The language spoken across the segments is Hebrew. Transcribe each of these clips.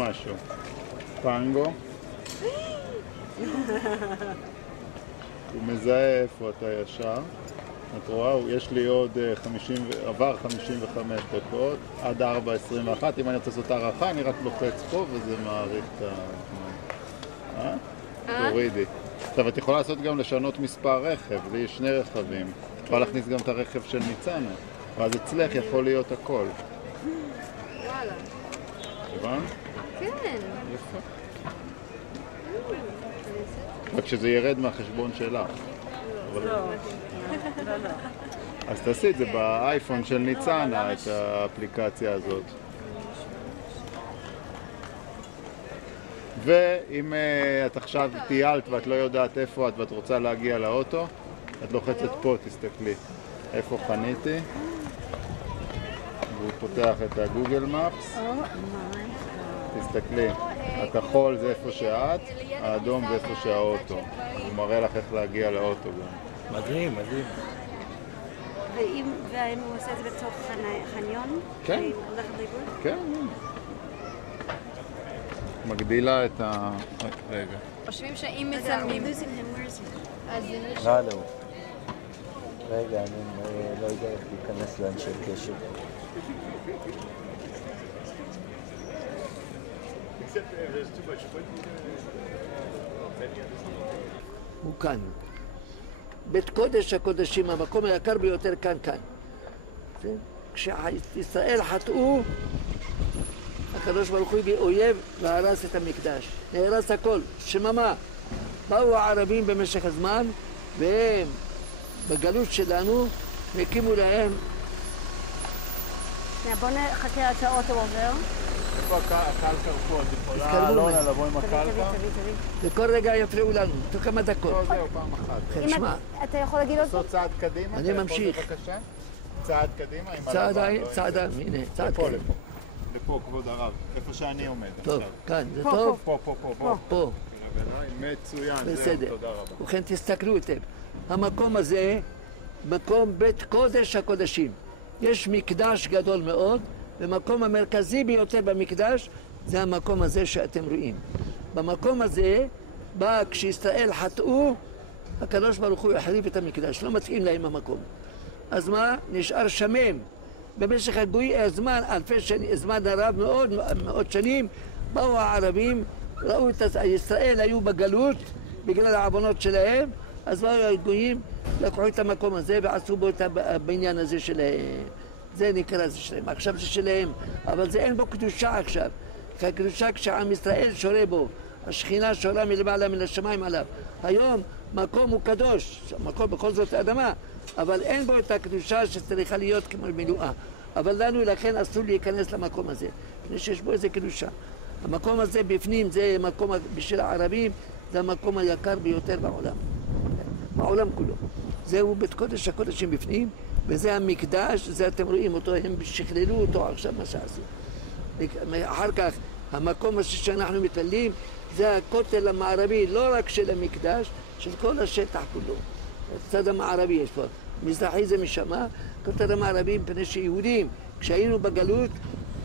משהו. פנגו. הוא מזהה איפה אתה ישר. את רואה, יש לי עוד עבר 55 דקות, עד 4:21. אם אני רוצה לעשות הערכה, אני רק לוחץ פה וזה מעריך את הזמן. תורידי. עכשיו, את יכולה לעשות גם לשנות מספר רכב, לי יש 2 רכבים. את יכולה להכניס גם את הרכב של ניצנה, ואז אצלך יכול להיות הכל. וואלה. הבנת? כן. יפה. רק שזה ירד מהחשבון שלך. לא. אז תעשי את זה באייפון של ניצנה, את האפליקציה הזאת. ואם את עכשיו טיילת ואת לא יודעת איפה את ואת רוצה להגיע לאוטו, את לוחצת פה, תסתכלי. איפה חניתי? והוא פותח את הגוגל מפס. תסתכלי. הכחול זה איפה שאת, האדום זה איפה שהאוטו. הוא מראה לך איך להגיע לאוטו גם. מדהים, מדהים. והאם הוא עושה את זה בתוך חניון? כן. כן. מגדילה את ה... רגע. חושבים שאם מצלמים... אז יש... לא. רגע, אני לא יודע איך להיכנס לאנשי קשר. הוא כאן. בית קודש הקודשים, המקום היקר ביותר כאן. כשישראל חטאו, הקדוש ברוך הוא הביא אויב והרס את המקדש. נהרס הכל, שממה. באו הערבים במשך הזמן, והם בגלות שלנו, והקימו להם... בוא נחכה עד שהאוטו עובר. איפה הקלקר פה? את יכולה אלונה לבוא עם הקלקר? וכל רגע יפריעו לנו, תוך כמה דקות. לא, זהו, פעם אחת. כן, שמע. אתה יכול להגיד עוד? לעשות צעד קדימה? אני ממשיך. בבקשה? צעד קדימה? צעד, הנה, צעד לפה, כן. לפה, כבוד הרב. איפה שאני עומד עכשיו. טוב, כאן, זה טוב? פה. מצוין, זהו, תודה רבה. ובכן, תסתכלו היטב. המקום הזה, מקום בית קודש הקודשים. יש מקדש גדול מאוד, ומקום המרכזי ביותר במקדש זה המקום הזה שאתם רואים. במקום הזה, כשישראל חטאו, הקדוש ברוך הוא החריב את המקדש, לא מתאים להם המקום. אז מה? נשאר שמם. במשך הזמן, זמן הרב מאוד, מאות שנים, באו הערבים, ראו את ישראל היו בגלות בגלל העוונות שלהם, אז באו הגויים, לקחו את המקום הזה ועשו בו את הבניין הזה שלהם. זה נקרא זה שלהם. עכשיו זה שלהם, אבל זה אין בו קדושה עכשיו. כי הקדושה כשעם ישראל שורה בו, השכינה שורה מלמעלה מן השמיים עליו. היום מקום הוא קדוש, מקום בכל זאת האדמה, אבל אין בו את הקדושה שצריכה להיות כמו מילואה. אבל לנו לכן אסור להיכנס למקום הזה, מפני שיש בו איזה קדושה. המקום הזה בפנים זה מקום בשביל הערבים, זה המקום היקר ביותר בעולם. בעולם כולו. זהו בית קודש הקודשים בפנים, וזה המקדש, זה אתם רואים אותו, הם שכללו אותו עכשיו מה שעשו. אחר כך, המקום הזה שאנחנו מתפללים, זה הכותל המערבי, לא רק של המקדש, של כל השטח כולו. הצד המערבי יש פה. מזרחי זה משמה, הכותל המערבי, מפני שיהודים, כשהיינו בגלות,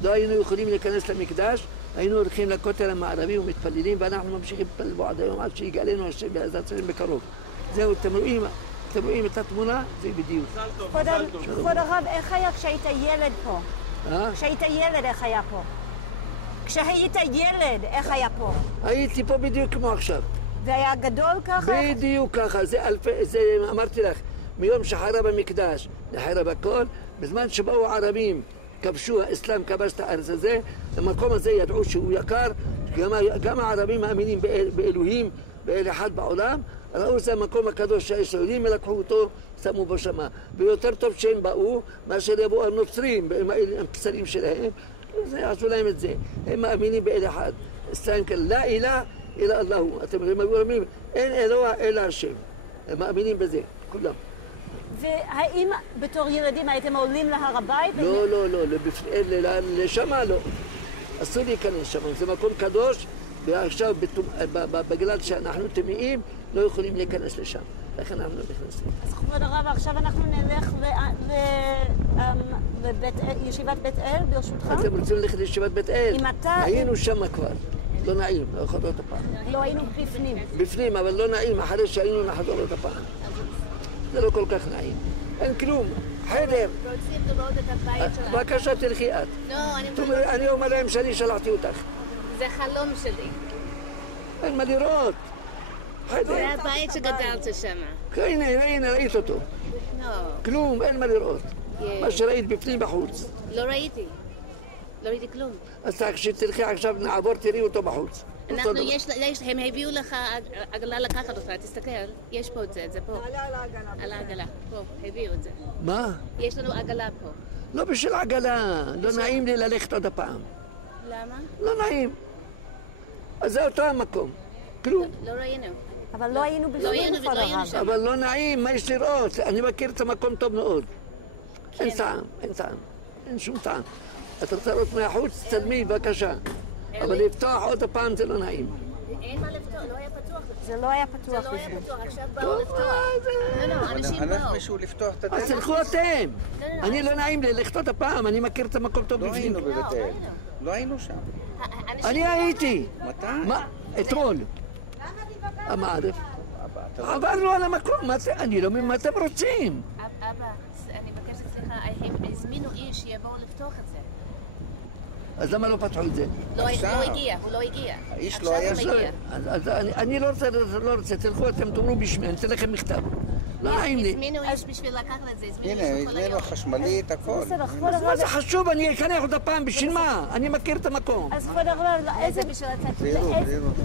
לא היינו יכולים להיכנס למקדש, היינו הולכים לכותל המערבי ומתפללים, ואנחנו ממשיכים להתפלל בו עד היום, עד שיגאלנו השם בעזרת השם בקרוב. זהו, אתם רואים את התמונה? זה בדיוק. כבוד הרב, איך היה כשהיית ילד פה? כשהיית ילד, איך היה פה? כשהיית ילד, איך היה פה? הייתי פה בדיוק כמו עכשיו. זה היה גדול ככה? בדיוק ככה, זה אמרתי לך, מיום שחרב המקדש, לחרב הכל, בזמן שבאו הערבים, כבשו, האסלאם כבש את הארץ הזה, במקום הזה ידעו שהוא יקר, גם הערבים מאמינים באלוהים, באל אחד בעולם, ראו זה המקום הקדוש שהישראלים, לקחו אותו, שמו בו שמה. ויותר טוב שהם באו, מאשר יבואו הנוצרים, עם הפסלים שלהם, זה עשו להם את זה. הם מאמינים באל אחד. אסלאם כאלה, לא אילה אלא אלוהו. אתם אומרים, אין אלוה אלא השם. הם מאמינים בזה, כולם. והאם בתור ילדים הייתם עולים להר הבית? לא, לשמה לא. אסור להיכנס שם, זה מקום קדוש, ועכשיו בגלל שאנחנו טמאים, לא יכולים להיכנס לשם. איך אנחנו נכנסים? אז כבוד הרב, עכשיו אנחנו נלך לישיבת בית אל, ברשותך? אתם רוצים ללכת לישיבת בית אל? אם אתה... היינו שם כבר. לא נעים, לא יכול עוד הפעם. לא היינו בפנים. בפנים, אבל לא נעים, אחרי שהיינו נחזור עוד הפעם. זה לא כל כך נעים. אין כלום. חדר. רוצים לראות את הבית שלך. בבקשה, תלכי את. לא, אני אומר להם שאני שלחתי אותך. זה חלום שלי. אין מה לראות. חדר. זה הבית שגדלת שם. הנה, ראית אותו. לא, כלום, אין מה לראות. יש. מה שראית בפנים בחוץ. לא ראיתי. לא ראיתי כלום. אז כשתלכי עכשיו נעבור, תראי אותו בחוץ. אנחנו, הם הביאו לך עגלה לקחת אותך, תסתכל. יש פה את זה, זה פה. על העגלה. פה, הביאו את זה. מה? יש לנו עגלה פה. לא בשביל עגלה. לא נעים לי ללכת עוד הפעם. למה? לא נעים. אז זה אותו המקום. כלום. לא ראינו. אבל לא היינו בפנים, כבוד הרב. שם. אבל לא נעים, מה יש לראות? אני מכיר את המקום טוב מאוד. אין טעם, אין טעם. אין שום טעם. את רוצה לראות מהחוץ? תצלמי, בבקשה. אבל לפתוח עוד הפעם זה לא נעים. אין מה לפתוח, לא היה פתוח. זה לא היה פתוח זה לא היה בפנים. פתוח, עכשיו באו טוב, לפתוח. זה... לא, אנשים הלך באו. מישהו לפתוח את אז הדלת? תלכו אתם. אני לא נעים לי ללכת עוד הפעם, אני מכיר את המקום טוב לא בפנים. היינו בבית אל. לא היינו שם. אני הייתי. מתי? מה? אתמול. מה ערב? אבא, אתה לא... עברנו על המקום, אני לא מבין מה אתם רוצים. אבא, אני מבקשת סליחה, הם הזמינו איש שיבואו לפתוח את זה. אז למה לא פתחו את זה? לא עכשיו. הגיע, הוא לא הגיע. האיש לא היה עכשיו הוא מגיע. אז אני לא רוצה, תלכו אתם, תאמרו בשמי, אני אתן לכם מכתב. לא נעים לי. הזמינו איש בשביל לקחת את זה, הזמינו הנה, איש כל הזמינו היום. חשמלית, הכל. בסדר, כבוד הרב. מה זה חשוב? אני אקנח עוד הפעם, בשביל מה? אני מכיר את המקום. אז כבוד הרב, איזה... בשביל לצאת.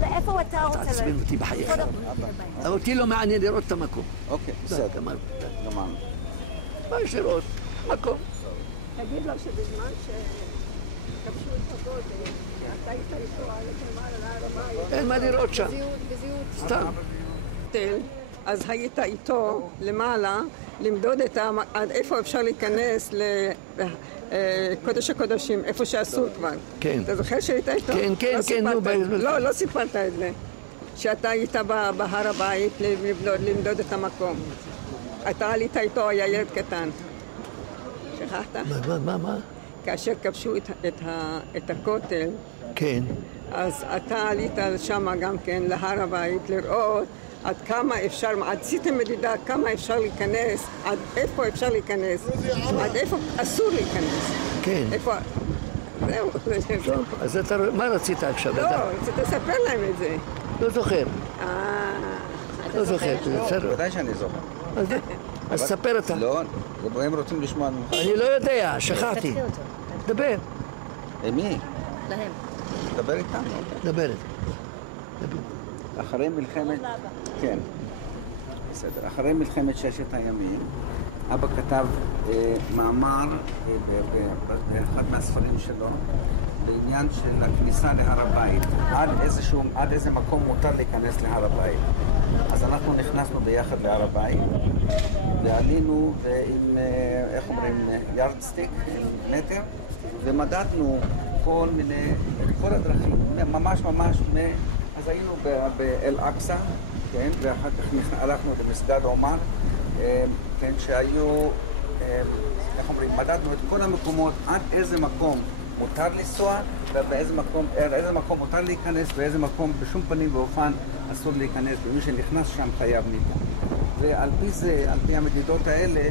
לאיפה אתה רוצה תעצבן אותי בחייך. אותי לא מעניין לראות את המקום. אוקיי, בסדר. גמרנו. גמרנו. מה יש לראות? מקום. תגיד לו שבזמן שכבשו את הגודל, שאתה היית איתו על למעלה להר הבית, אין מה לראות שם. סתם. אז היית איתו למעלה למדוד עד איפה אפשר להיכנס לקודש הקודשים, איפה שאסור כבר. כן. אתה זוכר שהיית איתו? כן, כן, לא כן, נו, סיפרת, לא סיפרת את זה. שאתה היית בהר הבית למדוד את המקום. אתה עלית איתו, היה ילד קטן. שכחת? מה? כאשר כבשו את הכותל, כן. אז אתה עלית שם גם כן להר הבית לראות עד כמה אפשר, עשיתם מדידה כמה אפשר להיכנס, עד איפה אפשר להיכנס, עד איפה אסור להיכנס. כן. איפה... זהו. טוב, אז אתה... מה רצית עכשיו? לא, תספר להם את זה. לא זוכר. אתה לא זוכר. בסדר. ודאי שאני זוכר. אז ספר אתה. לא, הם רוצים לשמוע ממך. אני לא יודע, שכחתי. דבר. מי? להם. דבר איתם. דבר. אחרי מלחמת... כן. בסדר. אחרי מלחמת ששת הימים, אבא כתב מאמר באחד מהספרים שלו בעניין של הכניסה להר הבית. עד איזה מקום מותר להיכנס להר הבית. אז אנחנו נכנסנו ביחד להר הבית ועלינו עם, איך אומרים, יארדסטיק, מטר, ומדדנו כל הדרכים, ממש, אז היינו באל-אקצא, כן, ואחר כך הלכנו למסגד עומר, כן, שהיו, איך אומרים, מדדנו את כל המקומות, עד איזה מקום מותר לנסוע, ובאיזה מקום מותר להיכנס, ואיזה מקום בשום פנים ואופן אסור להיכנס, ומי שנכנס שם חייב ניתן. ועל פי זה, על פי המדידות האלה,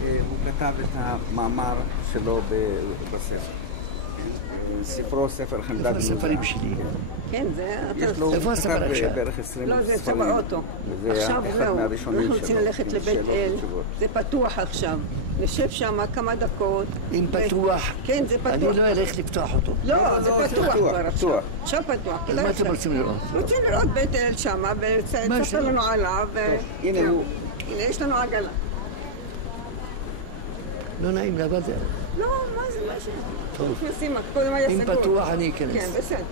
הוא כתב את המאמר שלו בספר. ספרו, ספר חמדת יהודה. איפה הספרים שלי? כן, זה... איפה הספר עכשיו? בערך 20 לא, זה ספרים. באוטו. עכשיו זהו, אנחנו רוצים ללכת לבית אל. זה פתוח עכשיו. נשב שם כמה דקות. אם פתוח, כן, זה פתוח. אני לא אלך לפתוח אותו. לא, זה פתוח כבר עכשיו. פתוח. עכשיו פתוח. אז מה אתם רוצים לראות? רוצים לראות בית אל שמה, ותספר לנו עליו. הנה הוא. הנה, יש לנו עגלה. לא נעים לי, אבל זה... לא, מה זה, מה זה? טוב. נכנסים, קודם היה אם סגור. פתוח אני אכנס. כן, בסדר.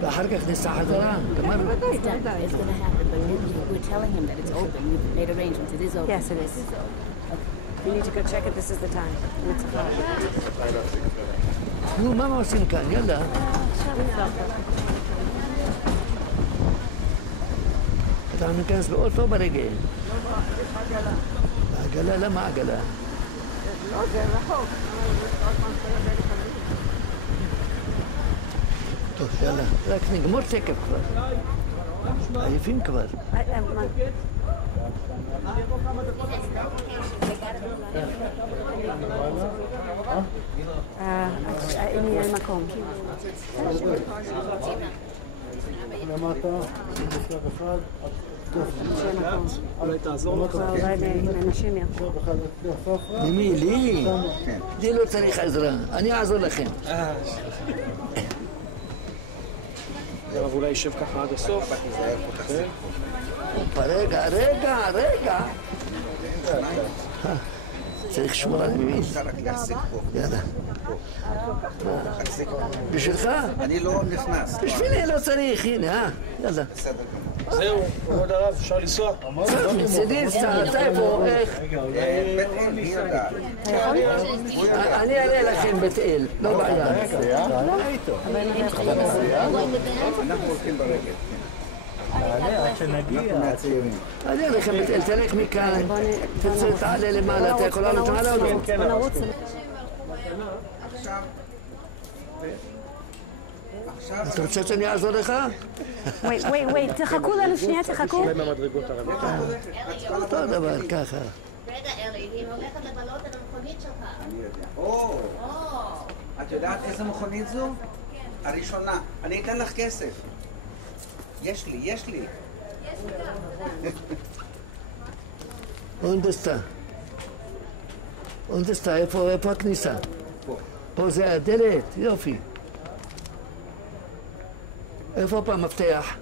ואחר כך ניסע חזרה, גמרנו. It's done. It's going to happen, but we're telling him that it's open. We've made arrangements. It is open. Yes, it is. You need to go check it, this is the time. It's o'clock. נו, מה עושים כאן? יאללה. עכשיו נפתח. אתה ניכנס באוטו ברגל. עגלה, למה עגלה? לא, זה רחוק. טוב, יאללה, רק נגמור תקף כבר. עייפים כבר. אם יהיה מקום. אולי תעזור לך. אנשים יחזור. למי? לי? לי לא צריך עזרה, אני אעזור לכם. הרב אולי יישב ככה עד הסוף. רגע. צריך לשמור על ימין. יאללה. בשבילך? אני לא נכנס. בשבילי לא צריך, הנה, יאללה. זהו, כבוד הרב, אפשר לנסוע? מצידי, אתה איפה, איך? בית אל, מי יודעת? אני אראה לכם בית אל, לא בעיה. אנחנו הולכים ברגל. אני אראה לכם בית אל, תלך מכאן, תעלה למעלה, אתה יכול לעלות מעלה או לא? נרוץ. אתה רוצה שאני אעזור לך? וואי, תחכו לנו שנייה, תחכו. אותו דבר, ככה. רגע, ארי, היא הולכת לבלות על המכונית שלך. אני יודע. את יודעת איזה מכונית זו? הראשונה. אני אתן לך כסף. יש לי. אונדסטה, איפה הכניסה? פה זה הדלת, יופי. איפה פה המפתח?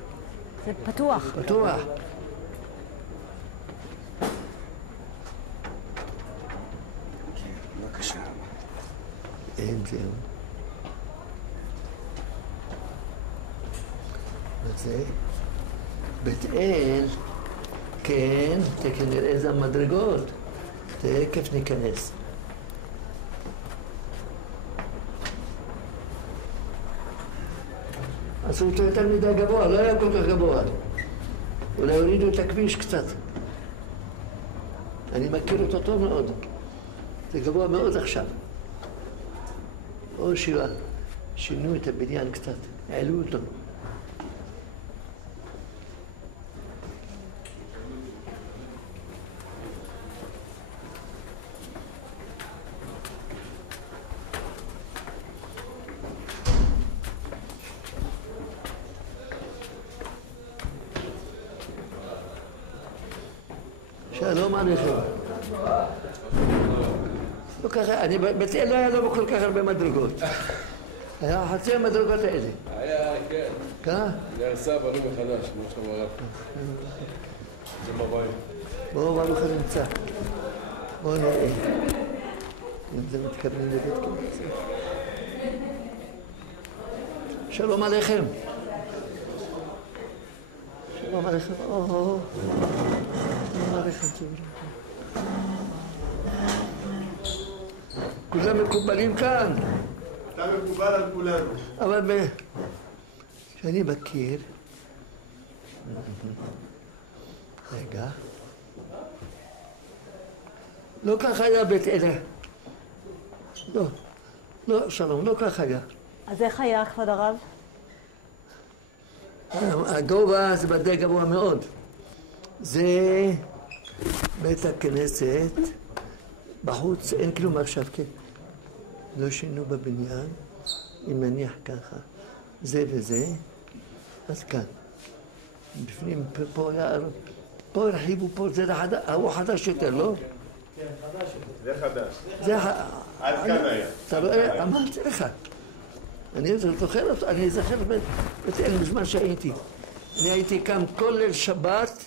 זה פתוח. בבקשה. אין זהו. וזה בית אל, כן, כנראה איזה מדרגות. תכף ניכנס. עשו אותו יותר מדי גבוה, לא היה כל כך גבוה. אולי הורידו את הכביש קצת. אני מכיר אותו טוב מאוד. זה גבוה מאוד עכשיו. או שינו את הבניין קצת, העלו אותו. שלום עליכם. לא ככה, בית אל לא היה לו כל כך הרבה מדרגות. היה חצי המדרגות האלה. היה, כן. כן? זה עשה בנו מחדש, כמו שאתה אומר. זה בבית. בואו ברוך נמצא. בואו נראה. אם זה מתכוונים לבית כנסת. שלום עליכם. שלום עליכם. שלום עליכם. כולם מקובלים כאן. אתה מקובל על כולנו. אבל שאני מכיר, רגע, לא כך היה בית אל. לא, שלום, לא כך היה. אז איך היה, כבוד הרב? הגובה זה בדי גבוה מאוד. זה בית הכנסת, בחוץ אין כלום עכשיו, כן. לא שינו בבניין, אם נניח ככה, זה וזה, אז כאן. בפנים, פה הרחיבו, פה זה הוא חדש יותר, לא? כן, חדש יותר. זה חדש. עד כאן היה. אתה רואה, אמרתי לך. אני זוכר אותו, אני זוכר בית אל בזמן שהייתי. אני הייתי קם כל ליל שבת,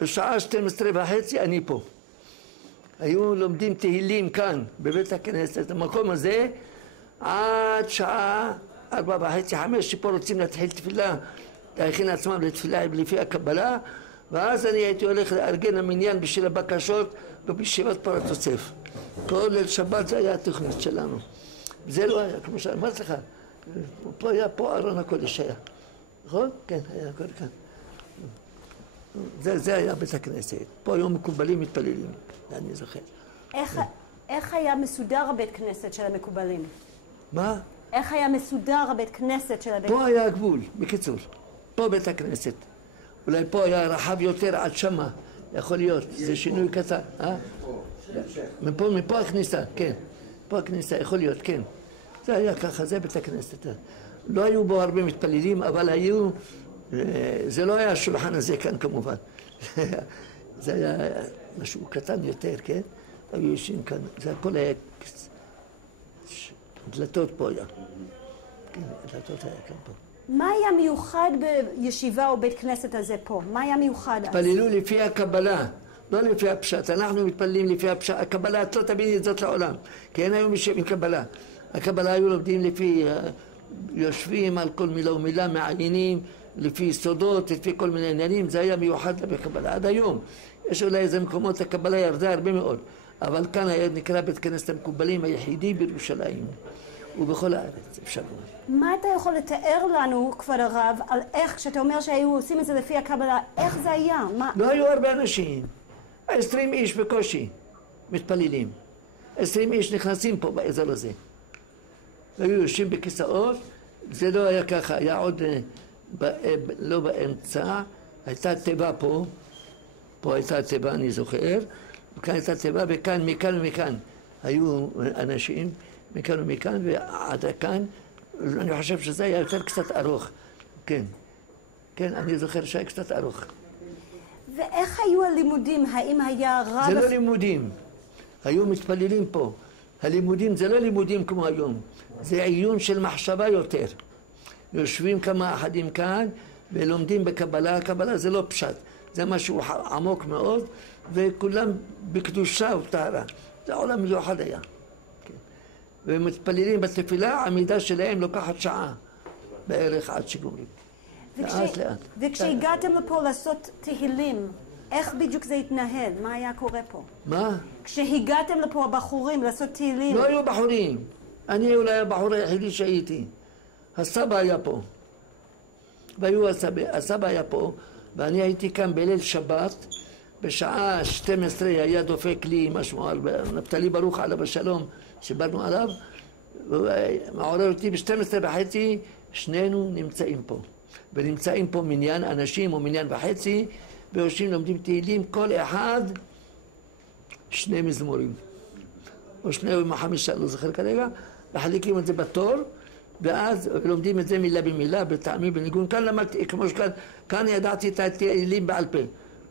בשעה 12:30 אני פה. היו לומדים תהילים כאן, בבית הכנסת, המקום הזה, עד שעה 4:30-5, שפה רוצים להתחיל תפילה, להכין עצמם לתפילה לפי הקבלה, ואז אני הייתי הולך לארגן המניין בשביל הבקשות ובישיבת פורת יוסף. כל ליל שבת זה היה התוכנית שלנו. זה לא היה, כמו שאמרתי לך, פה היה, פה ארון הקודש היה. נכון? כן, היה הכל כאן. זה היה בית הכנסת. פה היום מקובלים מתפללים, אני זוכר. איך היה מסודר הבית כנסת של המקובלים? מה? איך היה מסודר הבית כנסת של הבית כנסת? פה היה הגבול, בקיצור. פה בית הכנסת. אולי פה היה רחב יותר עד שמה. יכול להיות, זה שינוי קטן. מפה הכניסה, כן. פה הכניסה, יכול להיות, כן. זה היה ככה, זה בית הכנסת. לא היו בו הרבה מתפללים, אבל היו... זה לא היה השולחן הזה כאן כמובן. זה היה משהו קטן יותר, כן? היו יושבים כאן, זה הכל היה... דלתות פה היה. כן, דלתות היה כאן פה. מה היה מיוחד בישיבה או בית כנסת הזה פה? מה היה מיוחד אז? התפללו לפי הקבלה, לא לפי הפשט. אנחנו מתפללים לפי הפשט. הקבלה, את לא תביני את זאת לעולם. כי אין היום משם קבלה. הקבלה היו לומדים לפי... יושבים על כל מילה ומילה, מעיינים, לפי סודות, לפי כל מיני עניינים. זה היה מיוחד בקבלה. עד היום. יש אולי איזה מקומות, הקבלה ירדה הרבה מאוד. אבל כאן היה נקרא בית כנסת המקובלים היחידי בירושלים. ובכל הארץ, אפשר לומר. מה אתה יכול לתאר לנו, כבוד הרב, על איך, כשאתה אומר שהיו עושים את זה לפי הקבלה, איך זה היה? לא היו הרבה אנשים. 20 איש בקושי מתפללים. 20 איש נכנסים פה באזור הזה. היו יושבים בכיסאות, זה לא היה ככה, היה עוד לא באמצע, הייתה תיבה פה, פה הייתה תיבה, אני זוכר, וכאן הייתה תיבה, וכאן, מכאן ומכאן היו אנשים, מכאן ומכאן, ועד כאן, אני חושב שזה היה יותר קצת ארוך, כן, כן, אני זוכר שהיה קצת ארוך. ואיך היו הלימודים? האם היה רב... זה לא לימודים, היו מתפללים פה. הלימודים זה לא לימודים כמו היום, זה עיון של מחשבה יותר. יושבים כמה אחדים כאן ולומדים בקבלה, הקבלה זה לא פשט, זה משהו עמוק מאוד, וכולם בקדושה וטהרה. זה עולם מיוחד היה. כן. ומתפללים בתפילה, העמידה שלהם לוקחת שעה בערך עד שגומרים. לאט לאט. וכשהגעתם לפה לעשות תהילים, איך בדיוק זה התנהל? מה היה קורה פה? מה? כשהגעתם לפה הבחורים לעשות תהילים... לא היו בחורים. אני אולי הבחור היחידי שהייתי. הסבא היה פה. הסבא היה פה, ואני הייתי כאן בליל שבת, בשעה 12 היה דופק לי משהו על נפתלי ברוך עליו השלום, שברנו עליו, מעורר אותי ב-12:30, שנינו נמצאים פה. ונמצאים פה מניין אנשים או מניין וחצי, ויושבים לומדים תהילים, כל אחד 2 מזמורים. או 2 או 5, לא זוכר כרגע, מחליקים את זה בתור, ואז לומדים את זה מילה במילה, בטעמים, בניגון. כאן למדתי, כמו שכאן, כאן ידעתי את התהילים בעל פה.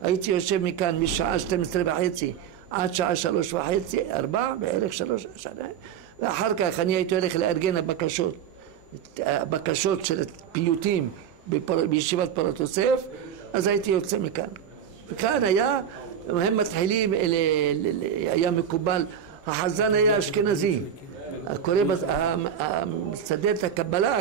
הייתי יושב מכאן משעה 12:30 עד שעה 3:30, 4, בערך 3 שעה. ואחר כך אני הייתי הולך לארגן הבקשות של פיוטים בישיבת פורת יוסף, אז הייתי יוצא מכאן. וכאן היה, הם מתחילים, היה מקובל, החזן היה אשכנזי. המסדר את הקבלה,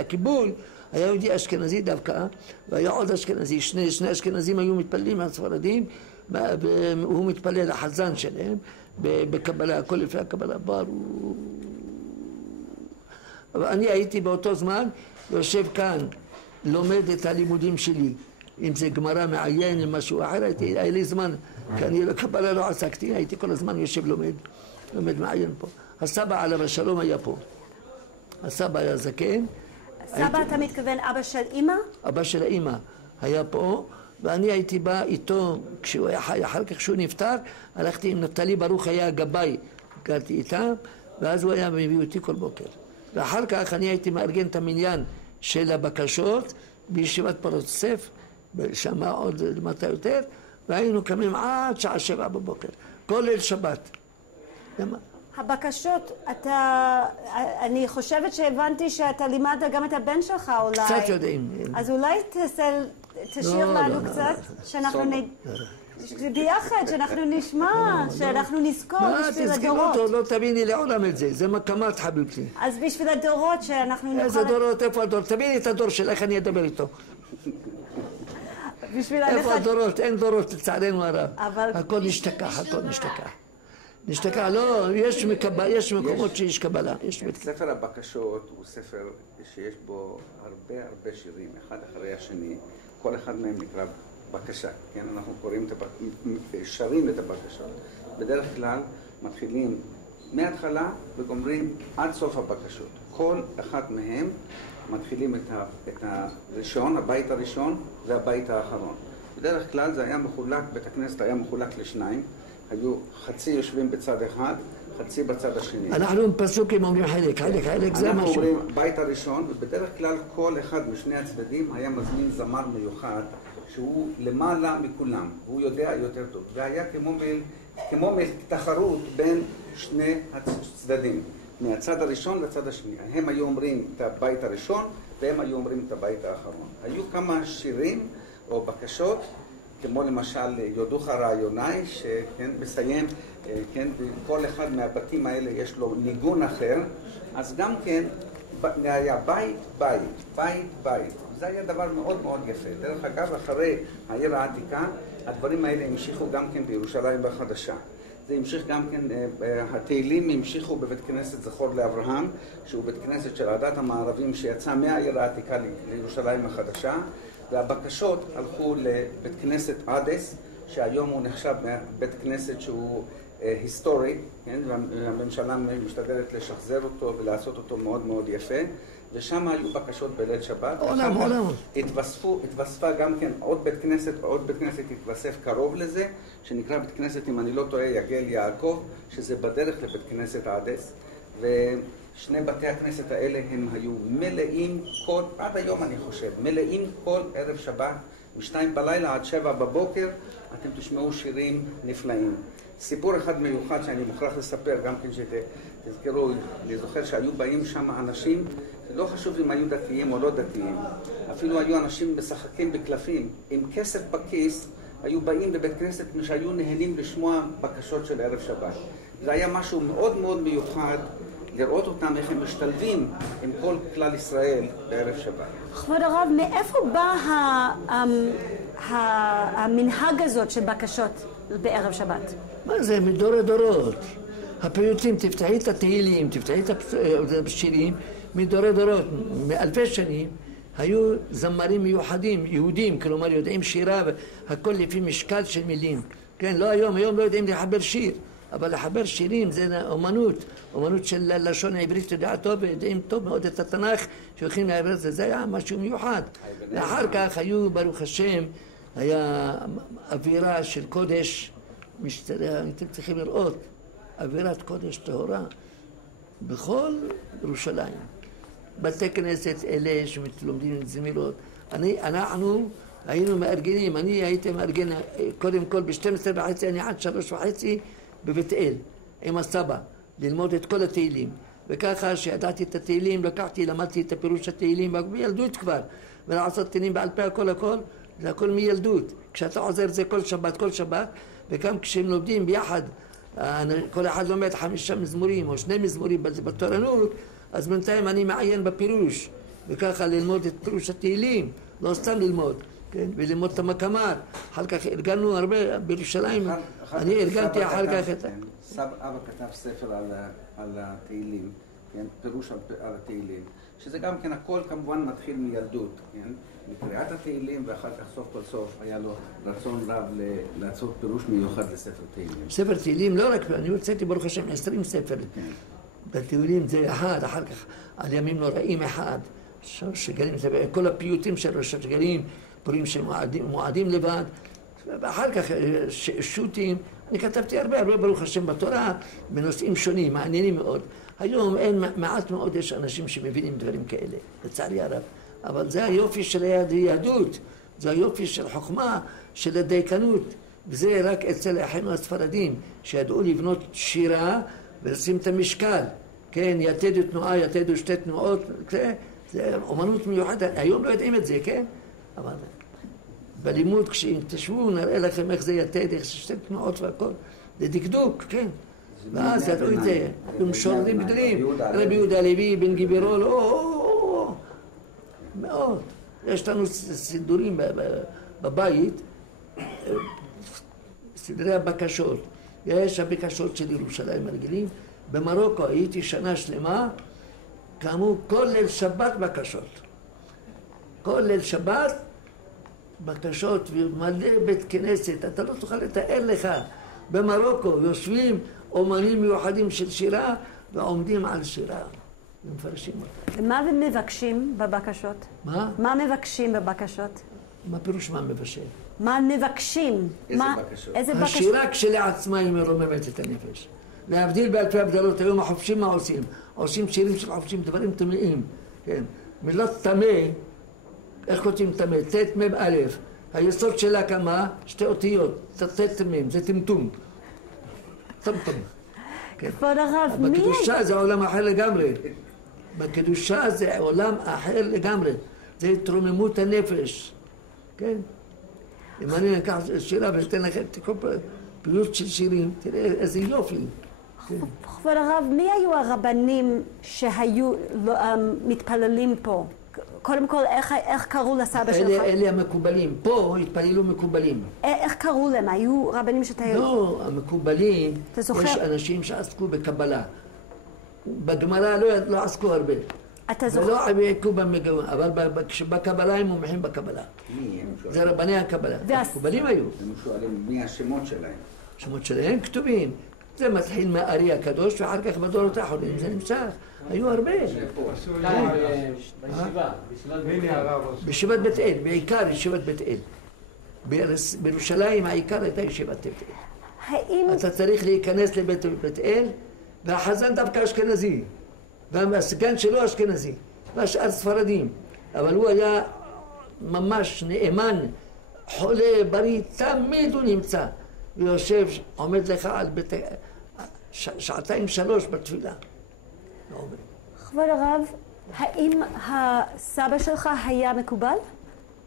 הקיבול, היה יהודי אשכנזי דווקא, והיה עוד אשכנזי, שני אשכנזים היו מתפללים מהספרדים, והוא מתפלל לחזן שלהם בקבלה, הכל לפי הקבלה, ברור. אבל אני הייתי באותו זמן, יושב כאן, לומד את הלימודים שלי, אם זה גמרא מעיין, אם משהו אחר, היה לי זמן, כי אני לקבלה לא עסקתי, הייתי כל הזמן יושב לומד מעיין פה. הסבא עליו השלום היה פה. הסבא היה זקן. סבא אתה מתכוון אבא של אמא? אבא של האמא היה פה, ואני הייתי בא איתו כשהוא היה חי. אחר כך כשהוא נפטר, הלכתי עם נפתלי ברוך, היה גבאי, גרתי איתם, ואז הוא היה מביא אותי כל בוקר. ואחר כך אני הייתי מארגן את המניין של הבקשות בישיבת פורת יוסף, שם עוד למטה יותר, והיינו קמים עד שעה 7 בבוקר, כל ליל שבת. למה? הבקשות, אני חושבת שהבנתי שאתה לימדת גם את הבן שלך אולי. קצת יודעים. אז אולי תשאיר לנו קצת, שאנחנו ביחד, שאנחנו נשמע, שאנחנו נזכור בשביל הדורות. מה, תזכרו אותו, לא תביני לעולם את זה, זה מקמת חביבתי. אז בשביל הדורות שאנחנו נוכל... איזה דורות, איפה הדורות? תביני את הדור של איך אני אדבר איתו. איפה הדורות? אין דורות לצערנו הרב. הכל נשתכח, הכל נשתכח. נשתכח, לא, יש מקומות שיש קבלה. ספר הבקשות הוא ספר שיש בו הרבה שירים, אחד אחרי השני, כל אחד מהם נקרא בקשה, כן? אנחנו קוראים שרים את הבקשות. בדרך כלל מתחילים מההתחלה וגומרים עד סוף הבקשות. כל אחת מהם מתחילים את הראשון, הבית הראשון והבית האחרון. בדרך כלל זה היה מחולק, בית הכנסת היה מחולק לשניים, היו חצי יושבים בצד אחד, חצי בצד השני. אנחנו בפסוקים אומרים חלק זה משהו. אנחנו אומרים בית הראשון, ובדרך כלל כל אחד משני הצדדים היה מזמין זמר מיוחד, שהוא למעלה מכולם, והוא יודע יותר טוב. והיה כמו תחרות בין שני הצדדים, מהצד הראשון לצד השני. הם היו אומרים את הבית הראשון, והם היו אומרים את הבית האחרון. היו כמה שירים או בקשות, כמו למשל יודוך רעיוני, שמסיים, כן, כל אחד מהבתים האלה יש לו ניגון אחר, אז גם כן היה בית. זה היה דבר מאוד מאוד יפה. דרך אגב, אחרי העיר העתיקה, הדברים האלה המשיכו גם כן בירושלים החדשה. זה המשיך גם כן, התהילים המשיכו בבית כנסת זכור לאברהם, שהוא בית כנסת של עדת המערבים שיצא מהעיר העתיקה לירושלים החדשה, והבקשות הלכו לבית כנסת עדס, שהיום הוא נחשב בית כנסת שהוא היסטורי, כן? והממשלה משתדלת לשחזר אותו ולעשות אותו מאוד מאוד יפה, ושם היו בקשות בליל שבת. התווספה גם כן עוד בית כנסת התווסף קרוב לזה, שנקרא בית כנסת, אם אני לא טועה, יגל יעקב, שזה בדרך לבית כנסת עדס, ושני בתי הכנסת האלה הם היו מלאים עד היום אני חושב, מלאים כל ערב שבת, מ-2 בלילה עד 7 בבוקר, אתם תשמעו שירים נפלאים. סיפור אחד מיוחד שאני מוכרח לספר, גם כן שתזכרו, אני זוכר שהיו באים שם אנשים, לא חשוב אם היו דתיים או לא דתיים, אפילו היו אנשים משחקים בקלפים, עם כסף בכיס, היו באים בבית כנסת שהיו נהנים לשמוע בקשות של ערב שבת. זה היה משהו מאוד מאוד מיוחד, לראות אותם איך הם משתלבים עם כל כלל ישראל בערב שבת. כבוד הרב, מאיפה בא המנהג הזאת של בקשות בערב שבת? מה זה? מדור הדורות. הפיוטים, תפתחי את התהילים, תפתחי את השירים, מדור הדורות. מאלפי שנים היו זמרים מיוחדים, יהודים, כלומר יודעים שירה, הכל לפי משקל של מילים. כן, לא היום לא יודעים לחבר שיר. אבל לחבר שירים זה אומנות של לשון העברית יודעה טוב, ויודעים טוב מאוד את התנ"ך שהולכים לעבר זה היה משהו מיוחד. ואחר כך היו, ברוך השם, היה אווירה של קודש, הייתם צריכים לראות, אווירת קודש טהורה בכל ירושלים. בתי כנסת אלה שלומדים את זמירות. אנחנו היינו מארגנים, אני הייתי מארגן קודם כל ב-12:30, אני עד 3:30 בבית אל, עם הסבא, ללמוד את כל התהילים. וככה שידעתי את התהילים, למדתי את הפירוש התהילים, בילדות כבר, ולעשות תהילים בעל פה הכל, זה הכל מילדות. כשאתה עוזר זה כל שבת, וגם כשהם לומדים ביחד, כל אחד לומד 5 מזמורים או 2 מזמורים בתורנות, אז בינתיים אני מעיין בפירוש, וככה ללמוד את פירוש התהילים, לא סתם ללמוד. כן, וללמוד את המקמר. אחר כך ארגנו הרבה בירושלים, אני ארגנתי אחר כך את... אבא כתב ספר על התהילים, כן, פירוש על התהילים, שזה גם כן הכל כמובן מתחיל מילדות, כן, מקריאת התהילים, ואחר כך סוף כל סוף היה לו רצון רב לעשות פירוש מיוחד לספר תהילים. ספר תהילים לא רק, אני הוצאתי ברוך השם 20 ספר. בתהילים זה אחד, אחר כך על ימים נוראים אחד, שגלים, כל הפיוטים שלו שגלים, פורים שמועדים לבד, ואחר כך שו"תים, אני כתבתי הרבה ברוך השם בתורה, בנושאים שונים, מעניינים מאוד. היום אין מעט מאוד יש אנשים שמבינים דברים כאלה, לצערי הרב. אבל זה היופי של היהדות, זה היופי של חוכמה, של הדייקנות, וזה רק אצל אחינו הספרדים, שידעו לבנות שירה ולשים את המשקל. כן, יתדו תנועה, יתדו 2 תנועות, זה אומנות מיוחדת, היום לא יודעים את זה, כן? אבל בלימוד, כשתשבו, נראה לכם איך זה יתד, איך 2 תנועות והכל. זה דקדוק, כן. ואז ידעו את זה, היו משוררים גדולים, רבי יהודה הלוי, בן גיברול, מאוד. יש לנו סידורים בבית, סדרי הבקשות. יש הבקשות של ירושלים הרגילים. במרוקו הייתי שנה שלמה, קמו כל ליל שבת בקשות. כל ליל שבת בקשות ומלא בית כנסת, אתה לא תוכל לתאר לך. במרוקו יושבים אומנים מיוחדים של שירה ועומדים על שירה ומפרשים אותה. ומה מבקשים בבקשות? מה? מה מבקשים בבקשות? מה פירוש מה מבשל? מה מבקשים? איזה בקשות? איזה בקשות? השירה כשלעצמה היא מרוממת את הנפש. להבדיל באלפי הבדלות, היום החופשים מה עושים? עושים שירים של חופשים, דברים טמאים. כן. מילה טמא, איך כותבים טמא? ת' מ' א', היסוד שלה כמה? שתי אותיות, ת' תמים, זה טמטום. טמטום. כבוד הרב, מי... בקדושה זה עולם אחר לגמרי. בקדושה זה עולם אחר לגמרי. זה התרוממות הנפש. כן? אם אני אקח שירה ואתן לכם פיוט של שירים, תראה איזה יופי. כבוד הרב, מי היו הרבנים שהיו מתפללים פה? קודם כל, איך קראו לסבא שלך? אלה המקובלים. פה התפללו מקובלים. איך קראו להם? היו רבנים שאתה... לא, המקובלים, יש אנשים שעסקו בקבלה. בגמרא לא עסקו הרבה. אתה זוכר? ולא עסקו במגמה, אבל בקבלה הם מומחים בקבלה. זה רבני הקבלה. המקובלים היו. הם שואלים מי השמות שלהם. השמות שלהם כתובים. זה מתחיל מהארי הקדוש, ואחר כך בדורות האחרונים זה נמשך. היו הרבה. בישיבת בית אל, בעיקר ישיבת בית אל. בירושלים העיקר הייתה ישיבת בית אל. אתה צריך להיכנס לבית אל, והחזן דווקא אשכנזי, והסגן שלו אשכנזי, והשאר ספרדים. אבל הוא היה ממש נאמן, חולה, בריא, תמיד הוא נמצא. ויושב, עומד לך על בית... שעתיים שלוש בתפילה. כבוד הרב, האם הסבא שלך היה מקובל?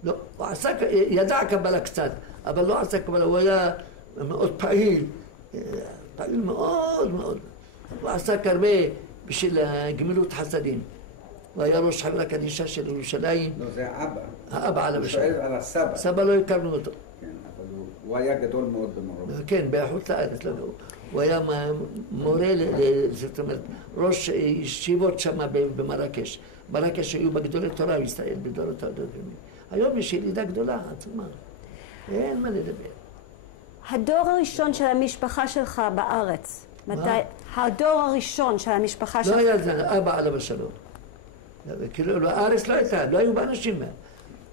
לא, הוא עסק, ידע קבלה קצת, אבל לא עסק קבלה, הוא היה מאוד פעיל, פעיל מאוד מאוד. הוא עסק הרבה בשביל גמילות חסדים. הוא היה ראש חברה קדישה של ירושלים. לא, זה האבא. האבא עליו השם. הוא שואל על הסבא. סבא לא הכרנו אותו. כן, אבל הוא היה גדול מאוד במרוקו. כן, בחוץ לארץ, לא. הוא היה מורה, זאת אומרת, ראש ישיבות שם במרקש. מרקש היו בגדולי תורה בישראל, בדורות הדורות. היום יש ילידה גדולה, עצומה. אין מה לדבר. הדור הראשון של המשפחה שלך בארץ, מתי? הדור הראשון של המשפחה שלך... לא היה זה, אבא עליו השלום. כאילו, הארץ לא הייתה, לא היו באנשים.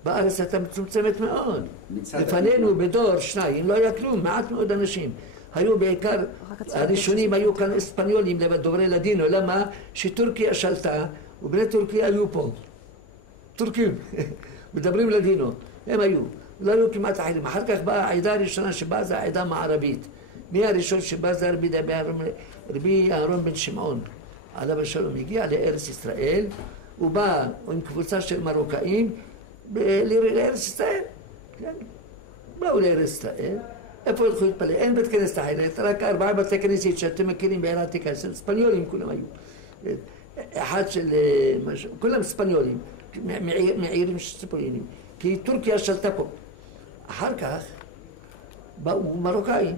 בארץ הייתה מצומצמת מאוד. לפנינו בדור שניים לא היה כלום, מעט מאוד אנשים. היו בעיקר, הראשונים היו כאן אספניולים, דוברי לדינו. למה? שטורקיה שלטה, ובני טורקיה היו פה. טורקים, מדברים לדינו. הם היו. לא היו כמעט אחרים. אחר כך באה העדה הראשונה שבאה זה העדה המערבית. מי הראשון שבא זה רבי אהרון בן שמעון. עליו השלום הגיע לארץ ישראל, הוא בא עם קבוצה של מרוקאים לארץ ישראל. כן? באו לארץ ישראל. איפה הלכו להתפלל? אין בית כנסת אחרת, רק 4 בתי כנסת שאתם מכירים בעיר העתיקה, ספניולים כולם היו. אחד של... כולם ספניולים, מעירים ספניולים, כי טורקיה שלטה פה. אחר כך באו מרוקאים.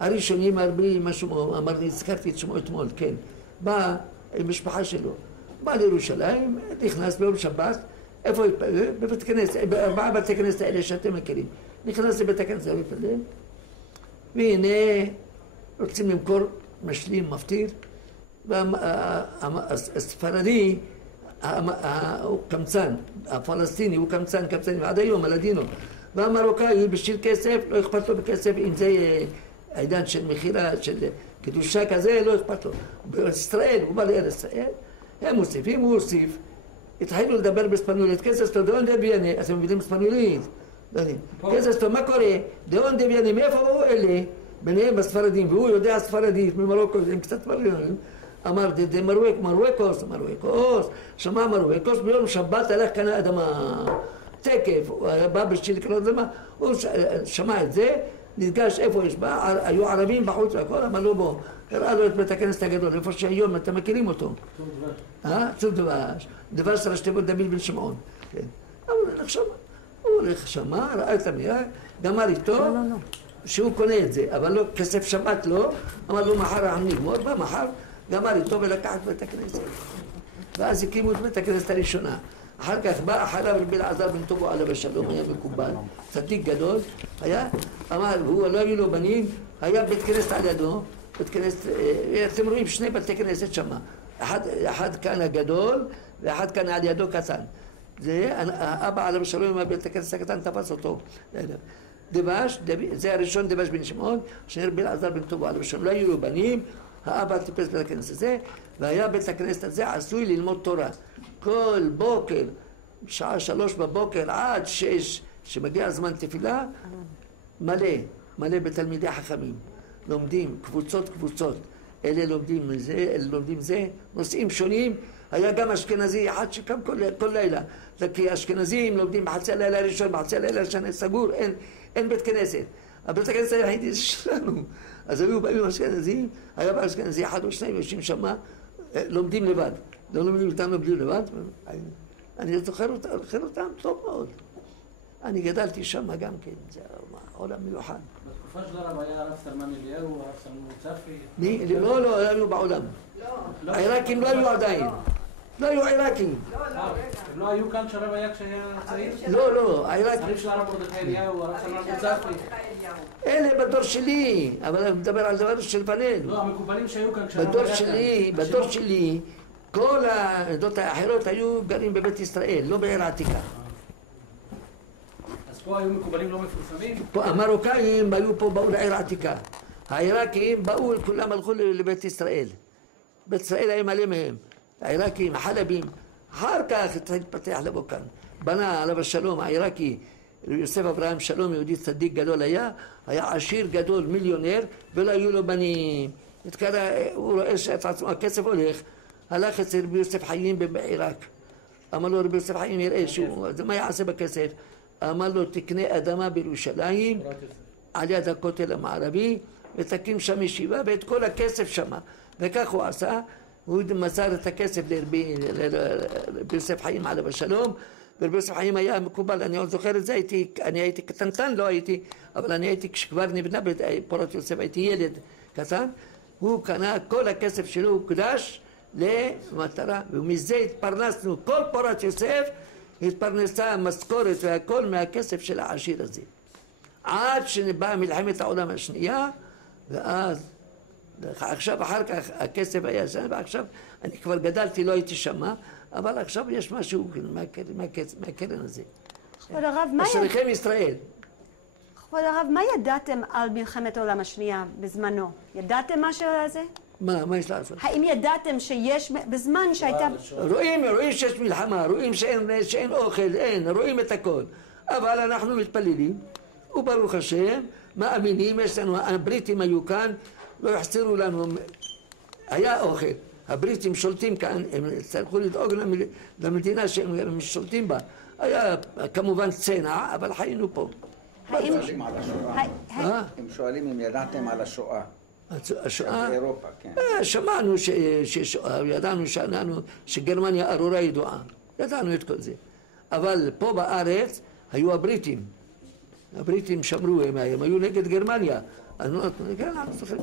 הראשונים הרבה משהו, אמר לי, הזכרתי את שמו אתמול, כן. בא עם משפחה שלו, בא לירושלים, נכנס ביום שבת, איפה התפלל? בבית כנסת, ב4 בתי כנסת האלה שאתם מכירים. נכנס לבית הכנסת, לא התפלל, והנה רוצים למכור משלים, מפטיר, והספרדי הוא קמצן, הפלסטיני הוא קמצן, ועד היום, הלדינו, והמרוקאי בשביל כסף, לא אכפת לו בכסף, אם זה העידן של מכירה, של קדושה כזה, לא אכפת לו. בישראל, הוא בא לארץ ישראל, הם מוסיפים, הוא הוסיף, התחילו לדבר בספניולית, כסף, דאון דביאני, אתם מבינים בספניולית? כסף, מה קורה? דאון דביאני, מאיפה באו אלה? ביניהם בספרדים, והוא יודע ספרדית, ממרוקו, הם קצת מראים, אמר, מרוקוס, שמע מרוקוס, ביום שבת הלך כאן האדמה, תקף, הוא בא בשביל לקנות אדמה, הוא שמע את זה, נתגש איפה יש בה, היו ערבים בחוץ והכל, אמר לו בוא, הראה לו את בית הכנסת הגדול, איפה שהיום אתם מכירים אותו. צור דבש, דבש רשתבות דמיל בן שמעון. הוא הולך שמה, ראה את המילה, גמר איתו, שהוא קונה את זה, אבל לא כסף שבת לא, אמר לו מחר אנחנו נגמור, מחר גמר איתו ולקח את בית הכנסת. ואז הקימו את בית הכנסת הראשונה. אחר כך בא אחריו רבי אלעזר בן טובו עליו השלום, היה מקובל, צדיק גדול, היה, אמר, והוא לא היו לו בנים, היה בית כנסת על ידו, בית כנסת, אתם רואים שני בתי כנסת שמה, אחד כאן הגדול ואחד כאן על ידו קטן. זה, האבא עליו השלום עם הבית הכנסת הקטן תפס אותו. דבש, זה הראשון דבש בן שמעון, שני רבי אלעזר בן טובו עליו השלום, לא היו לו בנים, האבא טיפס בית הכנסת הזה, והיה בית הכנסת הזה עשוי ללמוד תורה. כל בוקר, שעה 3 בבוקר עד 6, שמגיע הזמן תפילה, מלא בתלמידי חכמים. לומדים קבוצות, אלה לומדים זה, אלה לומדים זה, נושאים שונים. היה גם אשכנזי אחד שקם כל לילה, כי האשכנזים לומדים בחצי הלילה הראשון, בחצי הלילה השני סגור, אין בית כנסת. הבית הכנסת היחידי שלנו. אז היו באים אשכנזים, היה באשכנזי אחד או שניים יושבים שמה, לומדים לבד. לא לומדים איתם, לומדים לבד. אני זוכר אותם טוב מאוד. אני גדלתי שם גם כן, זה עולם מיוחד. בתקופה של הרב היה הרב סלמן אליהו, הרב סלמן צפי? לא, היו בעולם. העיראקים לא היו עדיין. לא היו עיראקים. לא היו כאן שהרב היה כשהיה צעיר? לא, העיראקים. צריך של הרב מרדכי אליהו, הרב סלמן צפי. אלה בדור שלי, אבל אני מדבר על דבר של פנינו. לא, המקובלים שהיו כאן כשהרב היה כאן. בדור שלי, כל העדות האחרות היו גרים בבית ישראל, לא בעיר העתיקה. אז פה היו מקובלים לא מפורסמים? המרוקאים באו לעיר העתיקה. העיראקים באו, כולם הלכו לבית ישראל. בית ישראל היה מלא מהם. העיראקים, החלבים. אחר כך התפתח לבוא כאן. בנה עליו השלום, העיראקי, יוסף אברהם שלום, יהודי צדיק גדול היה עשיר גדול, מיליונר, ולא היו לו בנים. הוא רואה שאת עצמו, הכסף הולך, הלך אצל רבי יוסף חיים בעיראק. אמר לו רבי יוסף חיים, יראה שהוא, מה יעשה בכסף? אמר לו, תקנה אדמה בירושלים, על יד הכותל המערבי, ותקים שם ישיבה, ואת כל הכסף שם. וכך הוא עשה, הוא מסר את הכסף לרבי יוסף חיים עליו השלום, ורבי יוסף חיים היה מקובל, אני עוד זוכר את זה, אני הייתי קטנטן, לא הייתי, אבל אני הייתי, כשכבר נבנה פורת יוסף, הייתי ילד קטן, הוא קנה, כל הכסף שלו הוא קדש למטרה, ומזה התפרנסנו, כל פורת יוסף התפרנסה המשכורת והכל מהכסף של העשיר הזה. עד שבאה מלחמת העולם השנייה, ואז, עכשיו אחר כך הכסף היה שם, ועכשיו אני כבר גדלתי, לא הייתי שמה, אבל עכשיו יש משהו מהקרן הזה. כבוד הרב, אשריכם ישראל. כבוד הרב, מה ידעתם על מלחמת העולם השנייה בזמנו? ידעתם משהו על זה? מה יש לעשות? האם ידעתם שיש, בזמן שהייתה... רואים שיש מלחמה, רואים שאין אוכל, רואים את הכל. אבל אנחנו מתפללים, וברוך השם, מאמינים, יש לנו, הבריטים היו כאן, לא יחסרו לנו, היה אוכל. הבריטים שולטים כאן, הם צריכו לדאוג למדינה שהם שולטים בה. היה כמובן צנע, אבל חיינו פה. הם שואלים אם ידעתם על השואה. השואה? באירופה, כן. שמענו ידענו שגרמניה ארורה ידועה. ידענו את כל זה. אבל פה בארץ היו הבריטים. הבריטים שמרו, הם היו נגד גרמניה.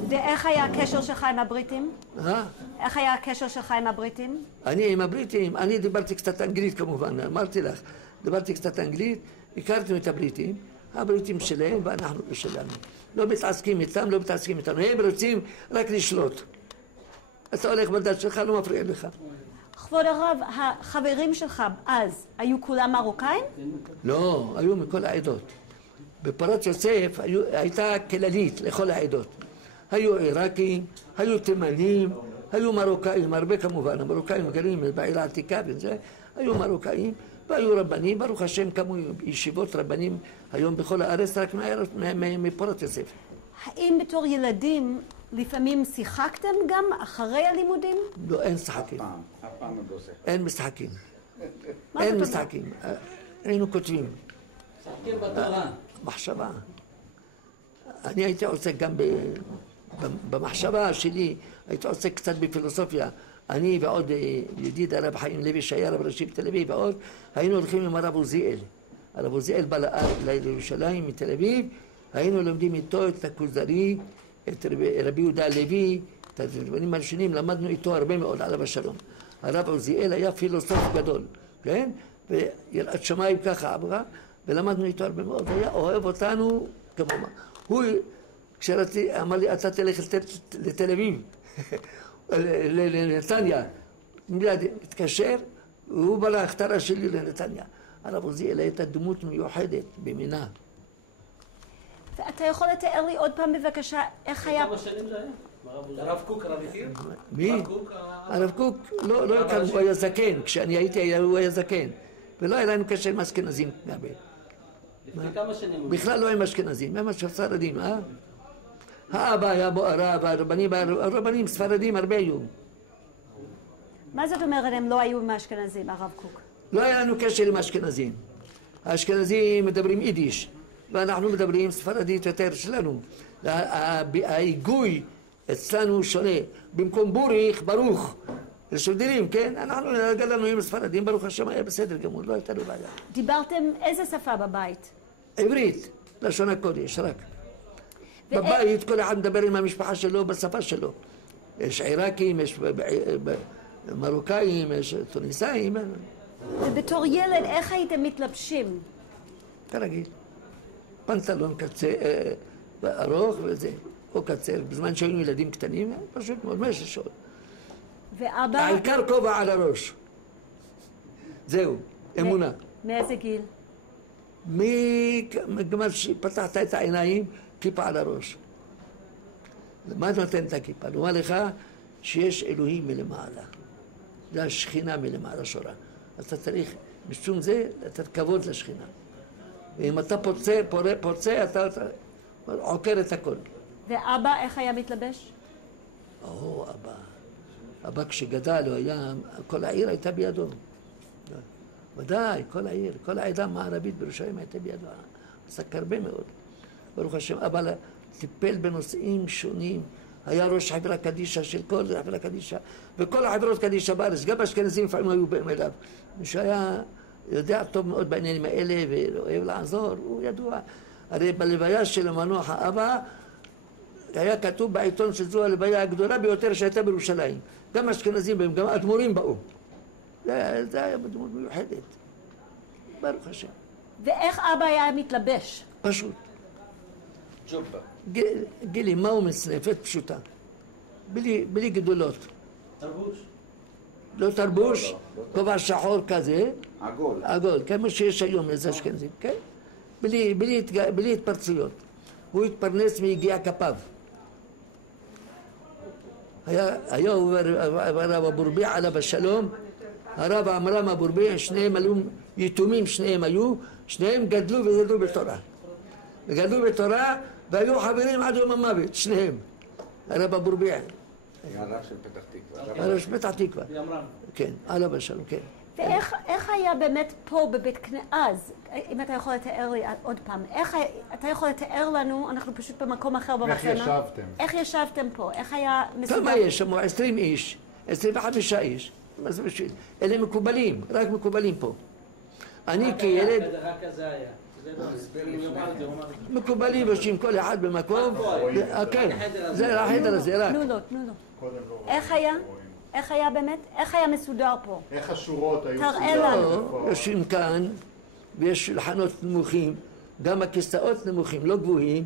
ואיך היה הקשר שלך עם הבריטים? איך היה הקשר שלך עם הבריטים? אני עם הבריטים, אני דיברתי קצת אנגלית כמובן, אמרתי לך, דיברתי קצת אנגלית, הכרתם את הבריטים, הבריטים שלהם ואנחנו שלנו. לא מתעסקים איתם, לא מתעסקים איתנו, הם רוצים רק לשלוט. אתה הולך בדת שלך, לא מפריע לך. כבוד הרב, החברים שלך אז היו כולם מרוקאים? לא, היו מכל העדות. בפורת יוסף הייתה כללית לכל העדות. היו עיראקים, היו תימנים, היו מרוקאים, הרבה כמובן, המרוקאים גרים בעיר העתיקה וזה, היו מרוקאים והיו רבנים, ברוך השם קמו ישיבות רבנים היום בכל הארץ רק מפורת יוסף. האם בתור ילדים לפעמים שיחקתם גם אחרי הלימודים? לא, אין משחקים. אף פעם לא עושה. אין משחקים. אין משחקים. היינו כותבים. משחקים בתורה. מחשבה. אני הייתי עוסק גם במחשבה שלי, הייתי עוסק קצת בפילוסופיה. אני ועוד ידיד הרב חיים לוי שהיה רב ראשי בתל אביב ועוד, היינו הולכים עם הרב עוזיאל. הרב עוזיאל בא לירושלים מתל אביב, היינו לומדים איתו את הכוזרי, את רבי יהודה הלוי, את הדברים הראשונים, למדנו איתו הרבה מאוד עליו השלום. הרב עוזיאל היה פילוסוף גדול, כן? ויראת שמיים ככה עברה, ולמדנו איתו הרבה מאוד, והיה אוהב אותנו כמו מה. הוא, כשרציתי, אמר לי, אתה תלך לתל אביב, לנתניה, מיד התקשר, והוא בא להכתרה שלי לנתניה. הרב עוזיאל הייתה דמות מיוחדת במינה. ואתה יכול לתאר לי עוד פעם בבקשה איך היה... כמה שנים זה היה? הרב קוק, הרב הכיר? מי? הרב קוק, לא הכר, הוא היה זקן, כשאני הייתי הוא היה זקן. ולא היה לנו קשר עם אשכנזים הרבה. לפני כמה שנים? בכלל לא עם אשכנזים, הם ספרדים, אה? האבא היה בו הרב, הרבנים ספרדים הרבה היו. מה זאת אומרת הם לא היו עם האשכנזים, הרב קוק? לא היה לנו קשר עם אשכנזים. האשכנזים מדברים יידיש, ואנחנו מדברים ספרדית יותר שלנו. ההיגוי אצלנו שונה. במקום בוריך, ברוך. יש הבדלים, כן? אנחנו גדלנו עם ספרדים, ברוך השם, היה בסדר גמור, לא הייתה לו בעיה. דיברתם איזה שפה בבית? עברית, לשון הקודש, רק. בבית כל אחד מדבר עם המשפחה שלו בשפה שלו. יש עיראקים, יש מרוקאים, יש טוניסאים. ובתור ילד, איך הייתם מתלבשים? כרגיל. פנטלון קצר, ארוך וזה, או קצר. בזמן שהיינו ילדים קטנים, פשוט מאוד, 5 שעות. ואבא... העיקר כובע על הראש. זהו, אמונה. מאיזה גיל? מגמר שפתחת את העיניים, כיפה על הראש. מה נותן את הכיפה? נאמר לך שיש אלוהים מלמעלה. זה השכינה מלמעלה שורה. אז אתה צריך, משום זה, לתת כבוד לשכינה. ואם אתה פוצה, אתה עוקר את הכל. ואבא, איך היה מתלבש? אבא כשגדל, הוא היה, כל העיר הייתה בידו. ודאי, כל העיר, כל העדה המערבית בירושלים הייתה בידו. עסק הרבה מאוד. ברוך השם, אבא טיפל בנושאים שונים. היה ראש חברה קדישה של כל חברה קדישה, וכל החברות קדישה בארץ, גם אשכנזים לפעמים היו באים אליו. מי שהיה יודע טוב מאוד בעניינים האלה ואוהב לעזור, הוא ידוע. הרי בלוויה של המנוח האבא, היה כתוב בעיתון שזו הלוויה הגדולה ביותר שהייתה בירושלים. גם אשכנזים בהם, גם אדמו"רים באו. זה היה בדמות מיוחדת. ברוך השם. ואיך אבא היה מתלבש? פשוט. ג'ובה. גילי, מהו מצנפת פשוטה. בלי גדולות. תרבוש. לא תרבוש, כובע שחור כזה. עגול. עגול, כמו שיש היום איזה אשכנזים, כן? בלי התפרצויות. הוא התפרנס מיגיע כפיו. היה הוא הרב אבורביע עליו השלום, הרב עמרם אבורביע, שניהם היו יתומים, שניהם גדלו בתורה. וגדלו בתורה והיו חברים עד יום המוות, שניהם. הרב אבורביע. הרב של פתח תקווה. הרב של פתח תקווה. כן, עליו השלום, כן. ואיך היה באמת פה בבית כנאז, אם אתה יכול לתאר לי עוד פעם, איך אתה יכול לתאר לנו, אנחנו פשוט במקום אחר במחנה. איך ישבתם? איך ישבתם פה? איך היה מסודר? כמה יש שם? 20 איש, 25 איש. מה זה בשביל? אלה מקובלים, רק מקובלים פה. אני כילד... רק כזה היה. מקובלים יושבים כל אחד במקום. כן, זה החדר הזה, רק. תנו לו. איך היה באמת? איך היה מסודר פה? איך השורות היו תראה לנו. יושבים כאן, ויש שולחנות נמוכים, גם הכיסאות נמוכים, לא גבוהים,